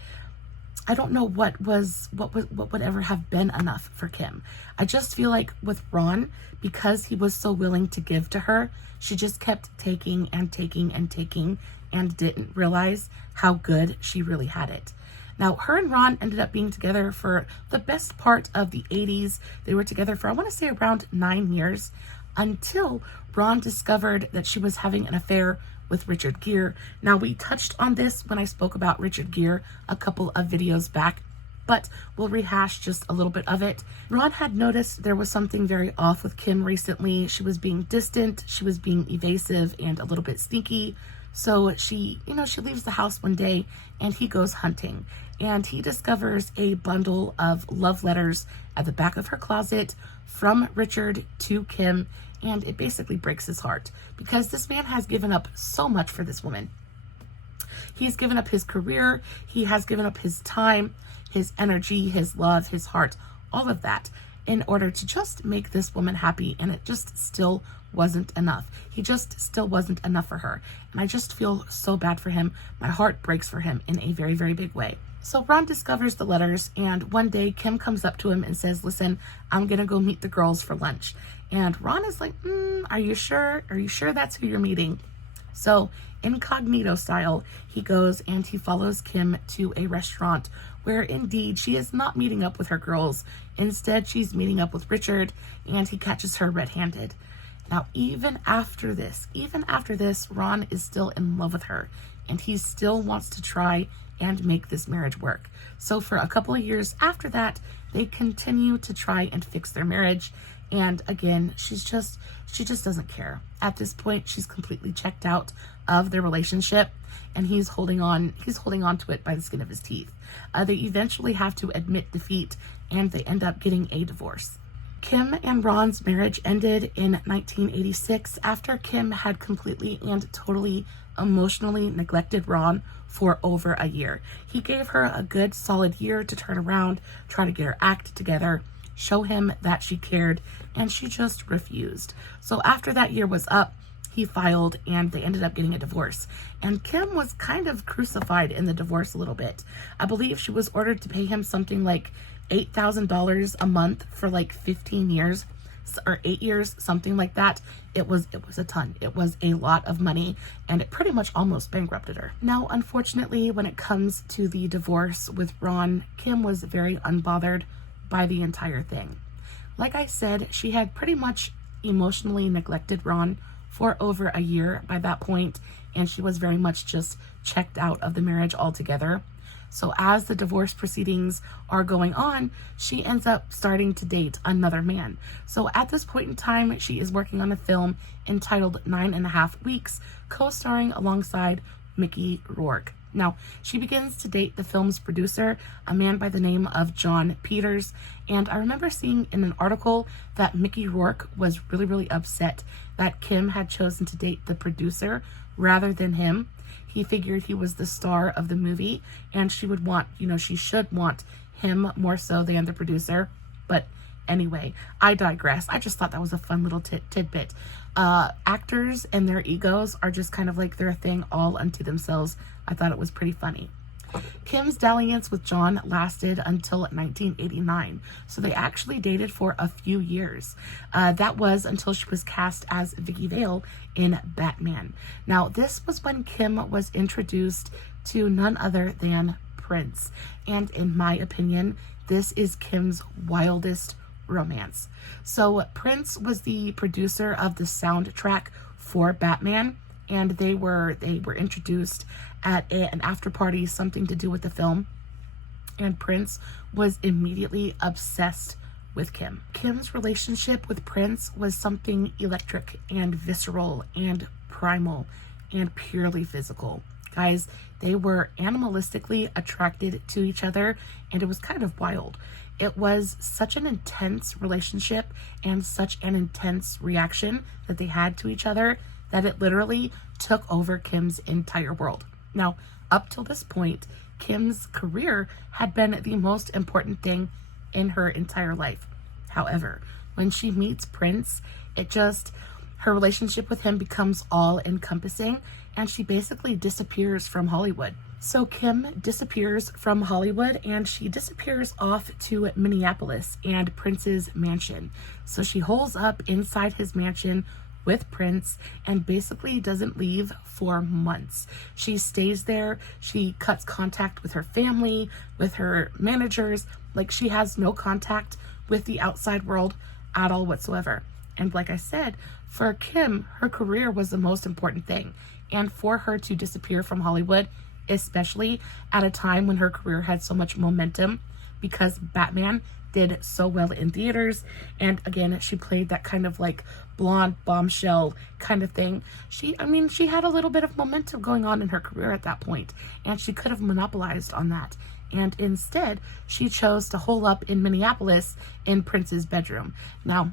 what would ever have been enough for Kim. I just feel like with Ron, because he was so willing to give to her, she just kept taking and taking and taking and didn't realize how good she really had it. Now, her and Ron ended up being together for the best part of the 80s. They were together for, I want to say, around 9 years, until Ron discovered that she was having an affair with Richard Gere. Now, we touched on this when I spoke about Richard Gere a couple of videos back, but we'll rehash just a little bit of it. Ron had noticed there was something very off with Kim recently. She was being distant, she was being evasive and a little bit sneaky. So she leaves the house one day and he goes hunting, and he discovers a bundle of love letters at the back of her closet from Richard to Kim, and it basically breaks his heart because this man has given up so much for this woman. He's given up his career, he has given up his time, his energy, his love, his heart, all of that in order to just make this woman happy, and it just still wasn't enough. He just still wasn't enough for her, and I just feel so bad for him. My heart breaks for him in a very, very big way. So Ron discovers the letters, and one day Kim comes up to him and says, listen, I'm gonna go meet the girls for lunch. And Ron is like, are you sure? Are you sure that's who you're meeting? So incognito style, he goes and he follows Kim to a restaurant where indeed she is not meeting up with her girls. Instead, she's meeting up with Richard, and he catches her red-handed. Now, even after this, Ron is still in love with her, and he still wants to try and make this marriage work. So for a couple of years after that, they continue to try and fix their marriage. And again, she just doesn't care. At this point, she's completely checked out of their relationship, and he's holding on to it by the skin of his teeth. They eventually have to admit defeat, and they end up getting a divorce. Kim and Ron's marriage ended in 1986 after Kim had completely and totally emotionally neglected Ron for over a year. He gave her a good solid year to turn around, try to get her act together, show him that she cared, and she just refused. So after that year was up, he filed and they ended up getting a divorce. And Kim was kind of crucified in the divorce a little bit. I believe she was ordered to pay him something like $8,000 a month for like 15 years or 8 years, something like that. It was a ton. It was a lot of money, and it pretty much almost bankrupted her. Now, unfortunately, when it comes to the divorce with Ron, Kim was very unbothered by the entire thing. Like I said, she had pretty much emotionally neglected Ron for over a year by that point, and she was very much just checked out of the marriage altogether. So as the divorce proceedings are going on, she ends up starting to date another man. So at this point in time, she is working on a film entitled 9.5 Weeks, co-starring alongside Mickey Rourke. Now, she begins to date the film's producer, a man by the name of John Peters, and I remember seeing in an article that Mickey Rourke was really, really upset that Kim had chosen to date the producer rather than him. He figured he was the star of the movie, and she would want, she should want him more so than the producer. But anyway, I digress. I just thought that was a fun little tidbit. Actors and their egos are just kind of like their thing all unto themselves. I thought it was pretty funny. Kim's dalliance with John lasted until 1989, so they actually dated for a few years. That was until she was cast as Vicky Vale in Batman. Now, this was when Kim was introduced to none other than Prince, and in my opinion, this is Kim's wildest romance. So Prince was the producer of the soundtrack for Batman, and they were introduced at an after party, something to do with the film, and Prince was immediately obsessed with Kim. Kim's relationship with Prince was something electric and visceral and primal and purely physical. Guys, they were animalistically attracted to each other, and it was kind of wild. It was such an intense relationship and such an intense reaction that they had to each other that it literally took over Kim's entire world. Now, up till this point, Kim's career had been the most important thing in her entire life. However, when she meets Prince, her relationship with him becomes all encompassing, and she basically disappears from Hollywood. So Kim disappears from Hollywood, and she disappears off to Minneapolis and Prince's mansion. So she holes up inside his mansion with Prince and basically doesn't leave for months. She stays there. She cuts contact with her family, with her managers. Like, she has no contact with the outside world at all whatsoever. And like I said, for Kim, her career was the most important thing. And for her to disappear from Hollywood, especially at a time when her career had so much momentum, because Batman did so well in theaters, and again, she played that kind of like blonde bombshell kind of thing. She had a little bit of momentum going on in her career at that point, and she could have monopolized on that. And instead, she chose to hole up in Minneapolis in Prince's bedroom. Now,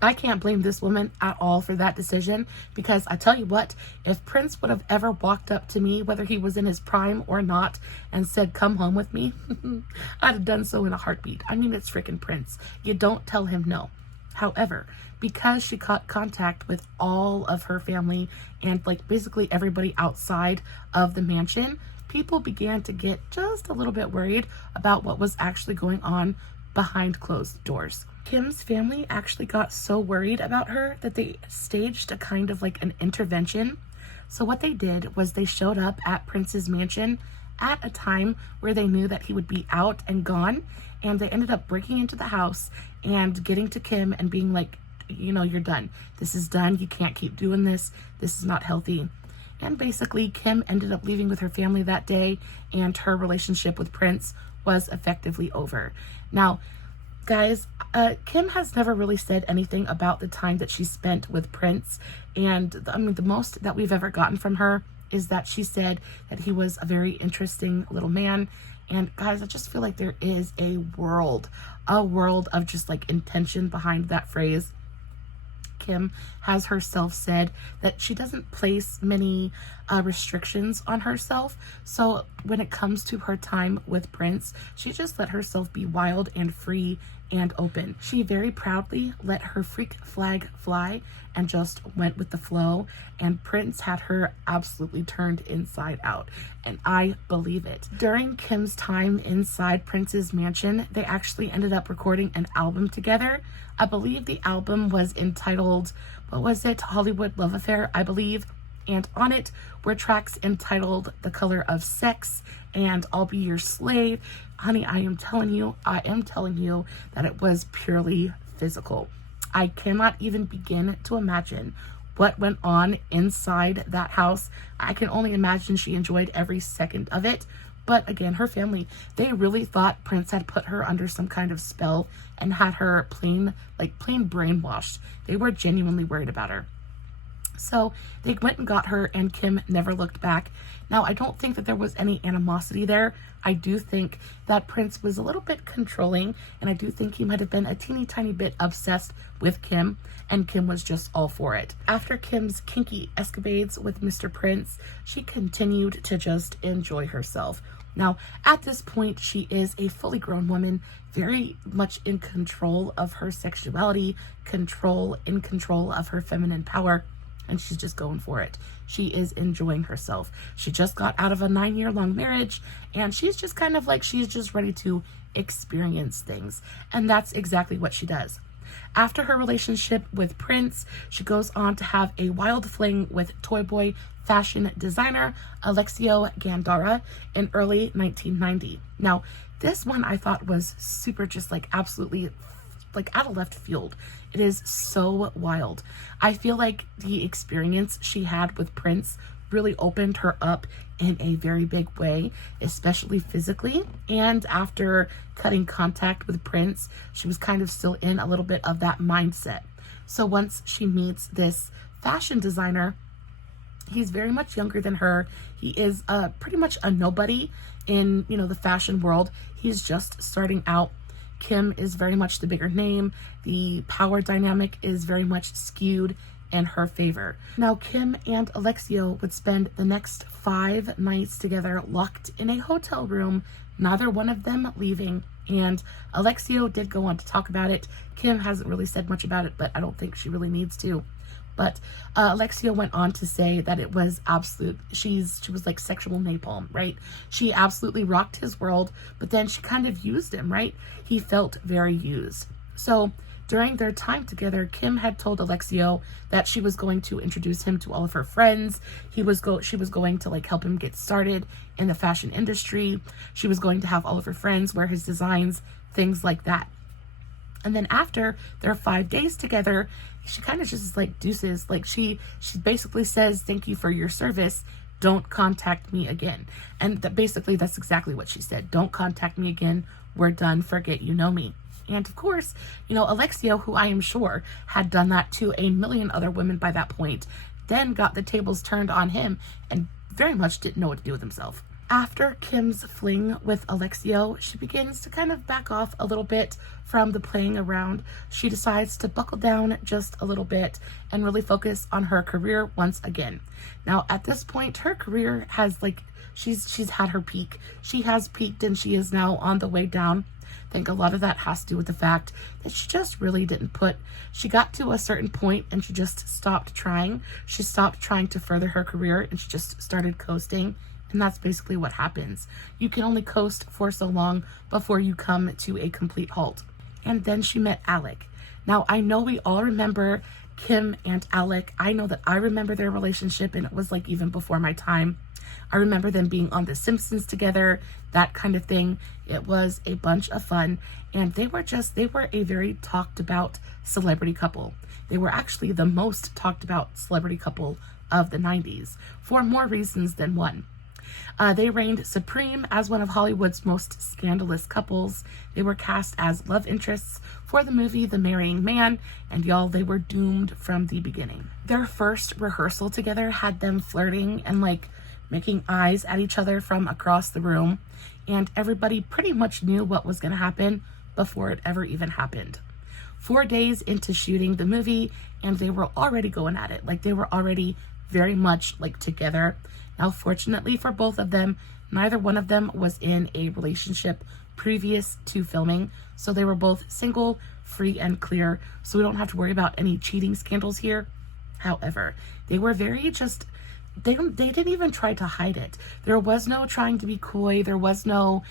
I can't blame this woman at all for that decision, because I tell you what, if Prince would have ever walked up to me, whether he was in his prime or not, and said, "Come home with me," I'd have done so in a heartbeat. I mean, it's freaking Prince. You don't tell him no. However, because she caught contact with all of her family and like basically everybody outside of the mansion, people began to get just a little bit worried about what was actually going on behind closed doors. Kim's family actually got so worried about her that they staged a kind of like an intervention. So what they did was they showed up at Prince's mansion at a time where they knew that he would be out and gone, and they ended up breaking into the house and getting to Kim and being like, "You're done. This is done. You can't keep doing this. This is not healthy." And basically, Kim ended up leaving with her family that day, and her relationship with Prince was effectively over. Now, guys, Kim has never really said anything about the time that she spent with Prince, and the most that we've ever gotten from her is that she said that he was a very interesting little man. And guys, I just feel like there is a world of just like intention behind that phrase. Kim has herself said that she doesn't place many restrictions on herself. So when it comes to her time with Prince, she just let herself be wild and free and open. She very proudly let her freak flag fly and just went with the flow. And Prince had her absolutely turned inside out. And I believe it. During Kim's time inside Prince's mansion, they actually ended up recording an album together. I believe the album was entitled, what was it? Hollywood Love Affair, I believe. And on it were tracks entitled The Color of Sex and I'll Be Your Slave. Honey, I am telling you that it was purely physical. I cannot even begin to imagine what went on inside that house. I can only imagine she enjoyed every second of it. But again, her family, they really thought Prince had put her under some kind of spell and had her plain brainwashed. They were genuinely worried about her. So they went and got her, and Kim never looked back. Now, I don't think that there was any animosity there. I do think that Prince was a little bit controlling, and I do think he might have been a teeny tiny bit obsessed with Kim, and Kim was just all for it. After Kim's kinky escapades with Mr. Prince, she continued to just enjoy herself. Now, at this point, she is a fully grown woman, very much in control of her sexuality, in control of her feminine power, and she's just going for it. She is enjoying herself. She just got out of a 9-year-long marriage, and she's just kind of like, she's just ready to experience things. And that's exactly what she does. After her relationship with Prince, she goes on to have a wild fling with Toy Boy fashion designer Alexio Gandara in early 1990. Now, this one I thought was super, just like absolutely like out of left field. It is so wild. I feel like the experience she had with Prince really opened her up in a very big way, especially physically. And after cutting contact with Prince, she was kind of still in a little bit of that mindset. So once she meets this fashion designer, he's very much younger than her. He is pretty much a nobody in, the fashion world. He's just starting out. Kim is very much the bigger name. The power dynamic is very much skewed in her favor. Now, Kim and Alexio would spend the next 5 nights together locked in a hotel room, neither one of them leaving. And Alexio did go on to talk about it. Kim hasn't really said much about it, but I don't think she really needs to. But Alexio went on to say that it was absolute, she was like sexual napalm, right? She absolutely rocked his world, but then she kind of used him, right? He felt very used. So during their time together, Kim had told Alexio that she was going to introduce him to all of her friends. She was going to like help him get started in the fashion industry. She was going to have all of her friends wear his designs, things like that. And then after their 5 days together, she kind of just is like, deuces. Like she basically says, thank you for your service. Don't contact me again. And basically that's exactly what she said. Don't contact me again. We're done. Forget you know me. And of course, you know, Alexio, who I am sure had done that to a million other women by that point, then got the tables turned on him and very much didn't know what to do with himself. After Kim's fling with Alexio, she begins to kind of back off a little bit from the playing around. She decides to buckle down just a little bit and really focus on her career once again. Now, at this point, her career has she's had her peak. She has peaked and she is now on the way down. I think a lot of that has to do with the fact that she just really didn't she got to a certain point and she just stopped trying. She stopped trying to further her career and she just started coasting. And that's basically what happens. You can only coast for so long before you come to a complete halt. And then she met Alec. Now, I know we all remember Kim and Alec. I know that I remember their relationship, and it was like even before my time. I remember them being on The Simpsons together, that kind of thing. It was a bunch of fun. And they were a very talked about celebrity couple. They were actually the most talked about celebrity couple of the 90s for more reasons than one. They reigned supreme as one of Hollywood's most scandalous couples. They were cast as love interests for the movie The Marrying Man, and y'all, they were doomed from the beginning. Their first rehearsal together had them flirting and making eyes at each other from across the room, and everybody pretty much knew what was going to happen before it ever even happened. 4 days into shooting the movie, and they were already going at it. They were already very much together. Now, fortunately for both of them, neither one of them was in a relationship previous to filming. So they were both single, free, and clear. So we don't have to worry about any cheating scandals here. However, they were very they didn't even try to hide it. There was no trying to be coy. There was no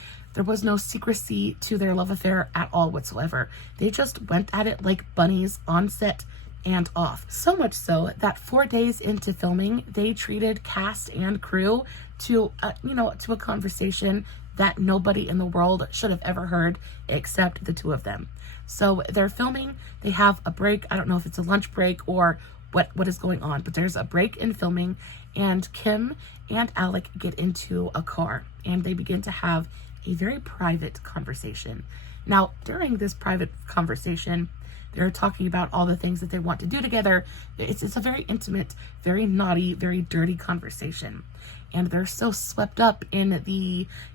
secrecy to their love affair at all whatsoever. They just went at it like bunnies on set and off. So much so that 4 days into filming, they treated cast and crew to a conversation that nobody in the world should have ever heard except the two of them. So they're filming, they have a break. I don't know if it's a lunch break or what is going on, but there's a break in filming, and Kim and Alec get into a car and they begin to have a very private conversation. Now, during this private conversation, they're talking about all the things that they want to do together. It's a very intimate, very naughty, very dirty conversation. And they're so swept up in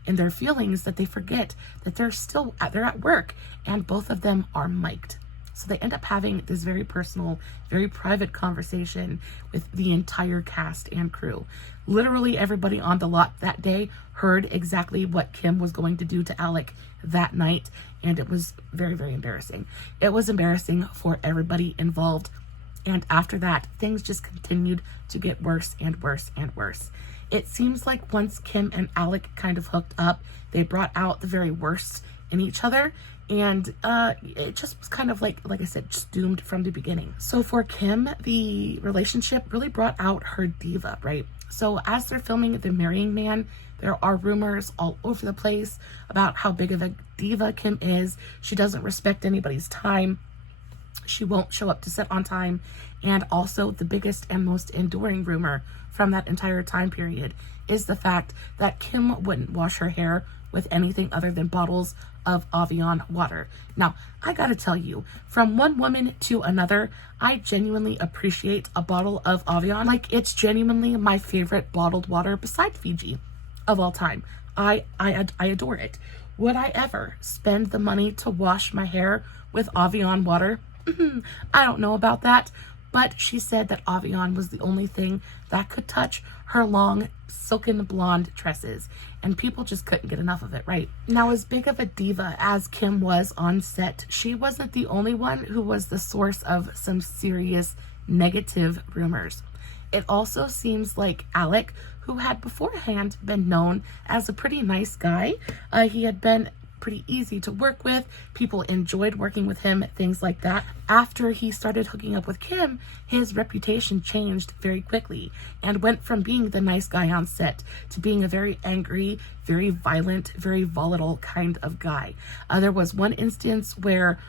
their feelings that they forget that they're at work, and both of them are mic'd. So they end up having this very personal, very private conversation with the entire cast and crew. Literally everybody on the lot that day heard exactly what Kim was going to do to Alec that night, and it was very, very embarrassing. It was embarrassing for everybody involved, and after that, things just continued to get worse and worse and worse. It seems like once Kim and Alec kind of hooked up, they brought out the very worst in each other, and it just was kind of like I said, just doomed from the beginning. So for Kim, the relationship really brought out her diva, right? So as they're filming The Marrying Man, there are rumors all over the place about how big of a diva Kim is. She doesn't respect anybody's time. She won't show up to set on time. And also the biggest and most enduring rumor from that entire time period is the fact that Kim wouldn't wash her hair with anything other than bottles of Evian water. Now, I gotta tell you, from one woman to another, I genuinely appreciate a bottle of Evian. It's genuinely my favorite bottled water besides Fiji of all time. I adore it. Would I ever spend the money to wash my hair with Evian water? I don't know about that, but she said that Evian was the only thing that could touch her long, silken blonde tresses, and people just couldn't get enough of it, right? Now, as big of a diva as Kim was on set, she wasn't the only one who was the source of some serious negative rumors. It also seems like Alec, who had beforehand been known as a pretty nice guy, he had been pretty easy to work with. People enjoyed working with him, things like that. After he started hooking up with Kim, his reputation changed very quickly and went from being the nice guy on set to being a very angry, very violent, very volatile kind of guy. There was one instance where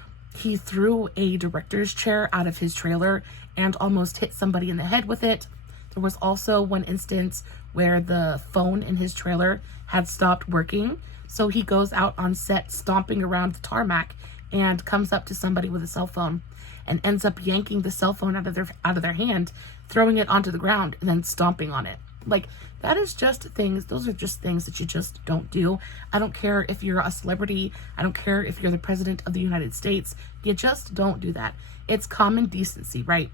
He threw a director's chair out of his trailer and almost hit somebody in the head with it. There was also one instance where the phone in his trailer had stopped working. So he goes out on set stomping around the tarmac and comes up to somebody with a cell phone and ends up yanking the cell phone out of their hand, throwing it onto the ground, and then stomping on it. Like, that is just things, those are just things that you just don't do. I don't care if you're a celebrity. I don't care if you're the president of the United States. You just don't do that. It's common decency, right?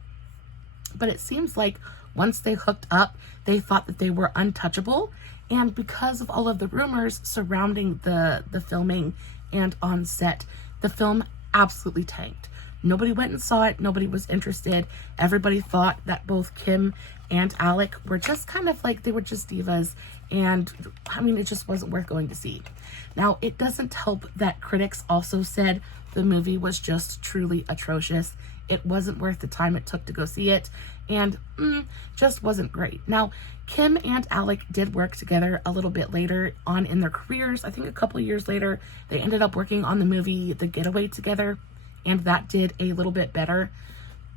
But it seems like once they hooked up, they thought that they were untouchable. And because of all of the rumors surrounding the filming and on set, the film absolutely tanked. Nobody went and saw it. Nobody was interested. Everybody thought that both Kim and Alec were just kind of like, they were just divas. And I mean, it just wasn't worth going to see. Now, it doesn't help that critics also said the movie was just truly atrocious. It wasn't worth the time it took to go see it, and just wasn't great. Now, Kim and Alec did work together a little bit later on in their careers. I think a couple of years later, they ended up working on the movie The Getaway together, and that did a little bit better.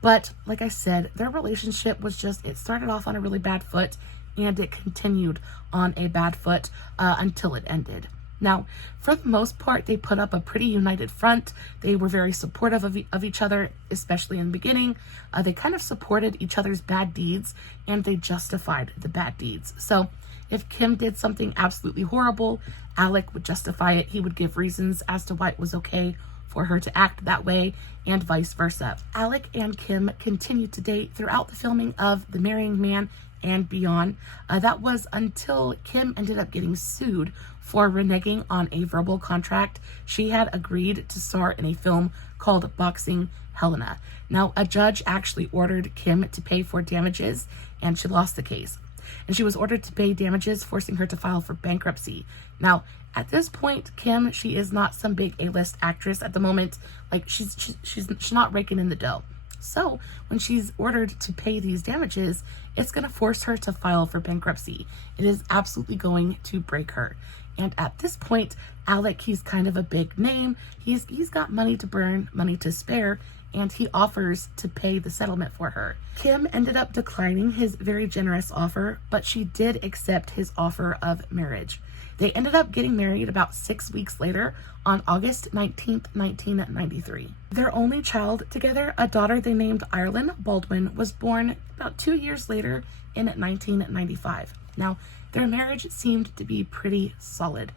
But like I said, their relationship was just, it started off on a really bad foot, and it continued on a bad foot until it ended. Now, for the most part, they put up a pretty united front. They were very supportive of each other, especially in the beginning. They kind of supported each other's bad deeds, and they justified the bad deeds. So if Kim did something absolutely horrible, Alec would justify it. He would give reasons as to why it was okay for her to act that way, and vice versa. Alec and Kim continued to date throughout the filming of The Marrying Man and beyond. That was until Kim ended up getting sued for reneging on a verbal contract. She had agreed to star in a film called Boxing Helena. Now, a judge actually ordered Kim to pay for damages, and she lost the case. And she was ordered to pay damages, forcing her to file for bankruptcy. Now, at this point, Kim, she is not some big A-list actress at the moment. Like, she's not raking in the dough. So when she's ordered to pay these damages, it's going to force her to file for bankruptcy. It is absolutely going to break her. And at this point, Alec, he's kind of a big name. He's got money to burn, money to spare, and he offers to pay the settlement for her. Kim ended up declining his very generous offer, but she did accept his offer of marriage. They ended up getting married about 6 weeks later on August 19th, 1993. Their only child together, a daughter they named Ireland Baldwin, was born about 2 years later in 1995. Now, their marriage seemed to be pretty solid,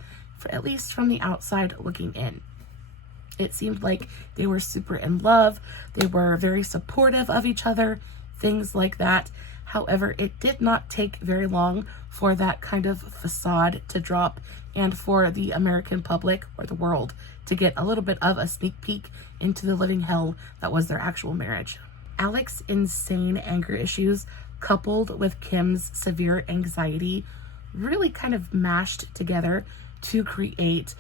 at least from the outside looking in. It seemed like they were super in love. They were very supportive of each other, things like that. However, it did not take very long for that kind of facade to drop and for the American public or the world to get a little bit of a sneak peek into the living hell that was their actual marriage. Alec's insane anger issues, coupled with Kim's severe anxiety, really kind of mashed together to create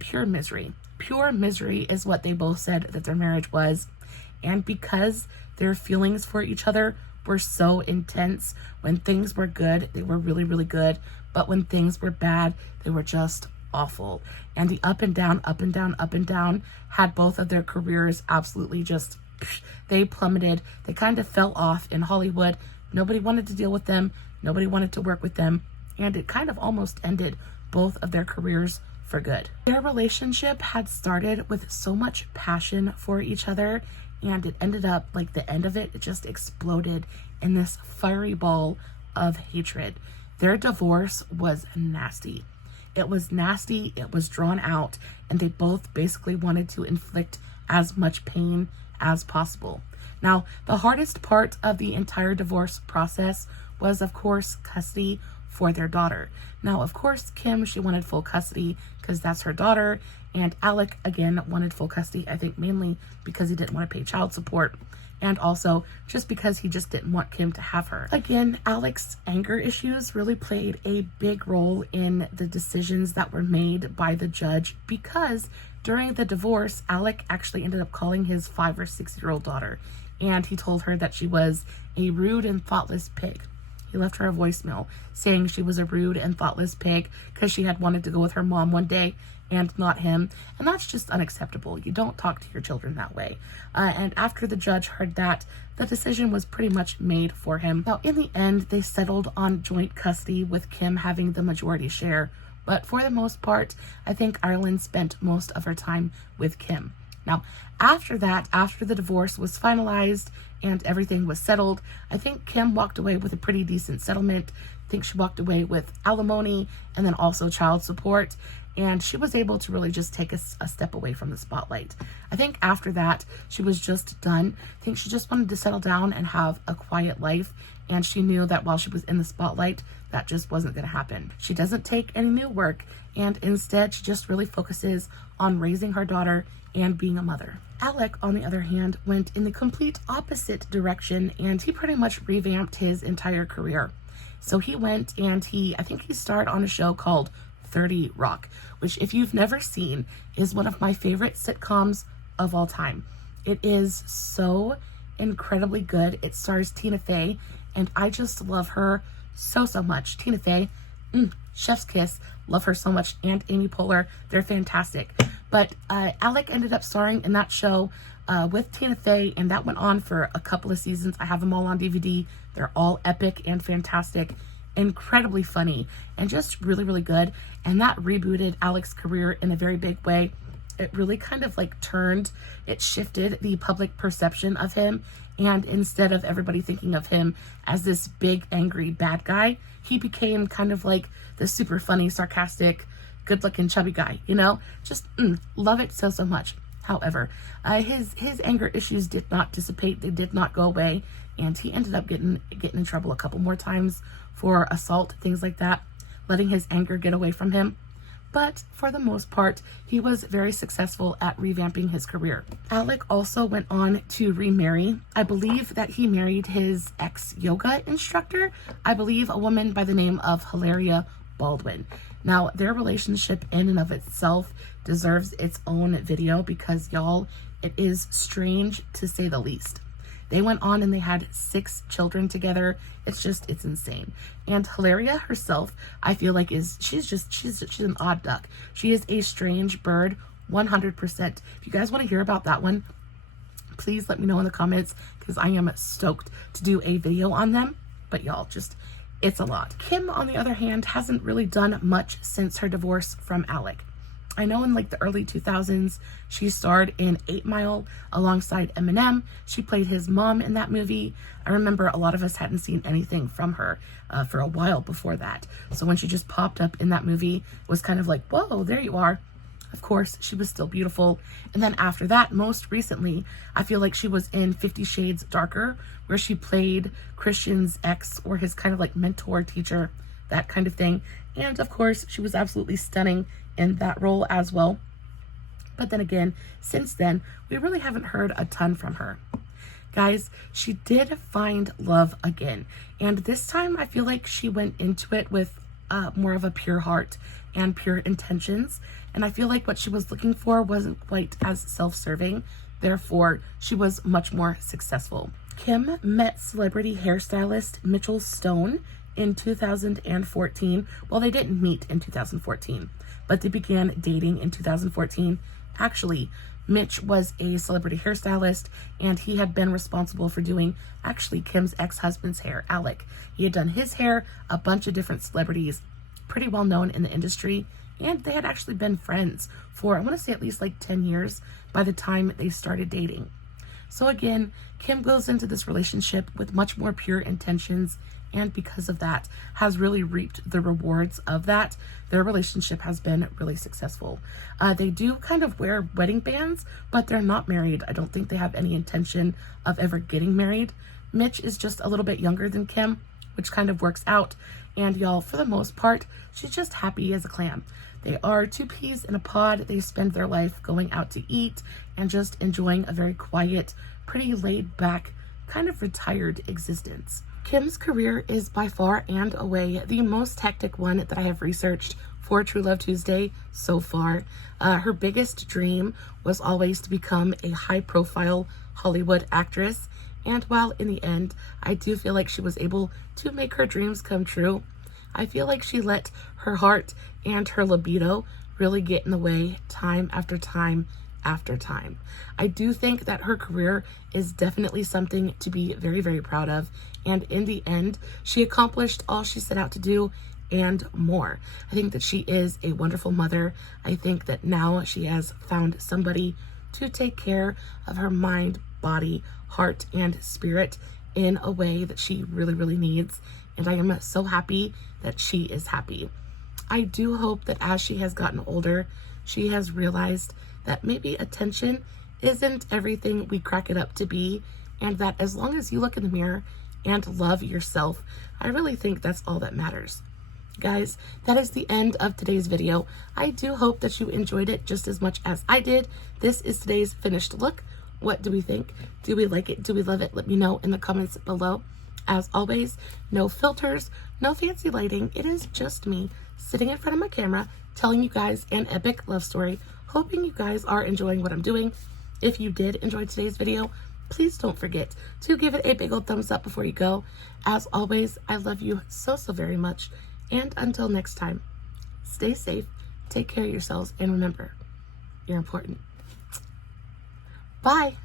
pure misery. Pure misery is what they both said that their marriage was. And because their feelings for each other were so intense, when things were good, they were really, really good. But when things were bad, they were just awful. And the up and down, up and down, up and down had both of their careers absolutely just, they plummeted. They kind of fell off in Hollywood. Nobody wanted to deal with them. Nobody wanted to work with them. And it kind of almost ended both of their careers for good. Their relationship had started with so much passion for each other, and it ended up, like, the end of it, it just exploded in this fiery ball of hatred. Their divorce was nasty. It was nasty, it was drawn out, and they both basically wanted to inflict as much pain as possible. Now, the hardest part of the entire divorce process was, of course, custody for their daughter. Now, of course, Kim, she wanted full custody because that's her daughter, and Alec, again, wanted full custody, I think mainly because he didn't want to pay child support, and also just because he just didn't want Kim to have her. Again, Alec's anger issues really played a big role in the decisions that were made by the judge, because during the divorce, Alec actually ended up calling his 5 or 6-year-old daughter, and he told her that she was a rude and thoughtless pig. He left her a voicemail saying she was a rude and thoughtless pig because she had wanted to go with her mom one day and not him. And that's just unacceptable. You don't talk to your children that way. And after the judge heard that, the decision was pretty much made for him. Now, in the end, they settled on joint custody with Kim having the majority share. But for the most part, I think Ireland spent most of her time with Kim. Now, after that, after the divorce was finalized and everything was settled, I think Kim walked away with a pretty decent settlement. I think she walked away with alimony and then also child support. And she was able to really just take a step away from the spotlight. I think after that, she was just done. I think she just wanted to settle down and have a quiet life. And she knew that while she was in the spotlight, that just wasn't going to happen. She doesn't take any new work, and instead she just really focuses on raising her daughter and being a mother. Alec, on the other hand, went in the complete opposite direction, and he pretty much revamped his entire career. So he went and I think he starred on a show called 30 Rock, which if you've never seen is one of my favorite sitcoms of all time. It is so incredibly good. It stars Tina Fey, and I just love her so much. Tina Fey, chef's kiss, love her so much, and Amy Poehler, they're fantastic. But Alec ended up starring in that show with Tina Fey, and that went on for a couple of seasons. I have them all on DVD. They're all epic and fantastic, incredibly funny, and just really good. And that rebooted Alec's career in a very big way. It really kind of like shifted the public perception of him. And instead of everybody thinking of him as this big, angry, bad guy, he became kind of like the super funny, sarcastic, good-looking, chubby guy, you know? Just love it so much. However, his anger issues did not dissipate. They did not go away. And he ended up getting in trouble a couple more times for assault, things like that, letting his anger get away from him. But for the most part, he was very successful at revamping his career. Alec also went on to remarry. I believe that he married his ex-yoga instructor, I believe a woman by the name of Hilaria Baldwin. Now, their relationship in and of itself deserves its own video because, y'all, it is strange to say the least. They went on and they had 6 children together. It's insane. And Hilaria herself, I feel like she's an odd duck. She is a strange bird, 100%. If you guys want to hear about that one, please let me know in the comments because I am stoked to do a video on them. But y'all, it's a lot. Kim, on the other hand, hasn't really done much since her divorce from Alec. I know in like the early 2000s, she starred in 8 Mile alongside Eminem. She played his mom in that movie. I remember a lot of us hadn't seen anything from her for a while before that. So when she just popped up in that movie, it was kind of like, whoa, there you are. Of course, she was still beautiful. And then after that, most recently, I feel like she was in 50 Shades Darker, where she played Christian's ex or his kind of like mentor, teacher, that kind of thing. And of course, she was absolutely stunning in that role as well. But then again, since then, we really haven't heard a ton from her. Guys, she did find love again. And this time, I feel like she went into it with more of a pure heart and pure intentions. And I feel like what she was looking for wasn't quite as self-serving. Therefore, she was much more successful. Kim met celebrity hairstylist Mitchell Stone in 2014. Well, they didn't meet in 2014, but they began dating in 2014. Actually, Mitch was a celebrity hairstylist, and he had been responsible for doing actually Kim's ex-husband's hair, Alec. He had done his hair, a bunch of different celebrities, pretty well known in the industry, and they had actually been friends for, I want to say, at least like 10 years by the time they started dating. So again, Kim goes into this relationship with much more pure intentions, and because of that, has really reaped the rewards of that. Their relationship has been really successful. They do kind of wear wedding bands, but they're not married. I don't think they have any intention of ever getting married. Mitch is just a little bit younger than Kim, which kind of works out. And y'all, for the most part, she's just happy as a clam. They are 2 peas in a pod. They spend their life going out to eat and just enjoying a very quiet, pretty laid back, kind of retired existence. Kim's career is by far and away the most hectic one that I have researched for True Love Tuesday so far. Her biggest dream was always to become a high-profile Hollywood actress, and while in the end, I do feel like she was able to make her dreams come true, I feel like she let her heart and her libido really get in the way time after time after time. I do think that her career is definitely something to be very, very proud of. And in the end, she accomplished all she set out to do and more. I think that she is a wonderful mother. I think that now she has found somebody to take care of her mind, body, heart, and spirit in a way that she really, really needs. And I am so happy that she is happy. I do hope that as she has gotten older, she has realized that maybe attention isn't everything we crack it up to be, and that as long as you look in the mirror and love yourself, I really think that's all that matters. Guys, that is the end of today's video. I do hope that you enjoyed it just as much as I did. This is today's finished look. What do we think? Do we like it? Do we love it? Let me know in the comments below. As always, no filters, no fancy lighting. It is just me sitting in front of my camera telling you guys an epic love story. Hoping you guys are enjoying what I'm doing. If you did enjoy today's video, please don't forget to give it a big old thumbs up before you go. As always, I love you so, so very much. And until next time, stay safe, take care of yourselves, and remember, you're important. Bye.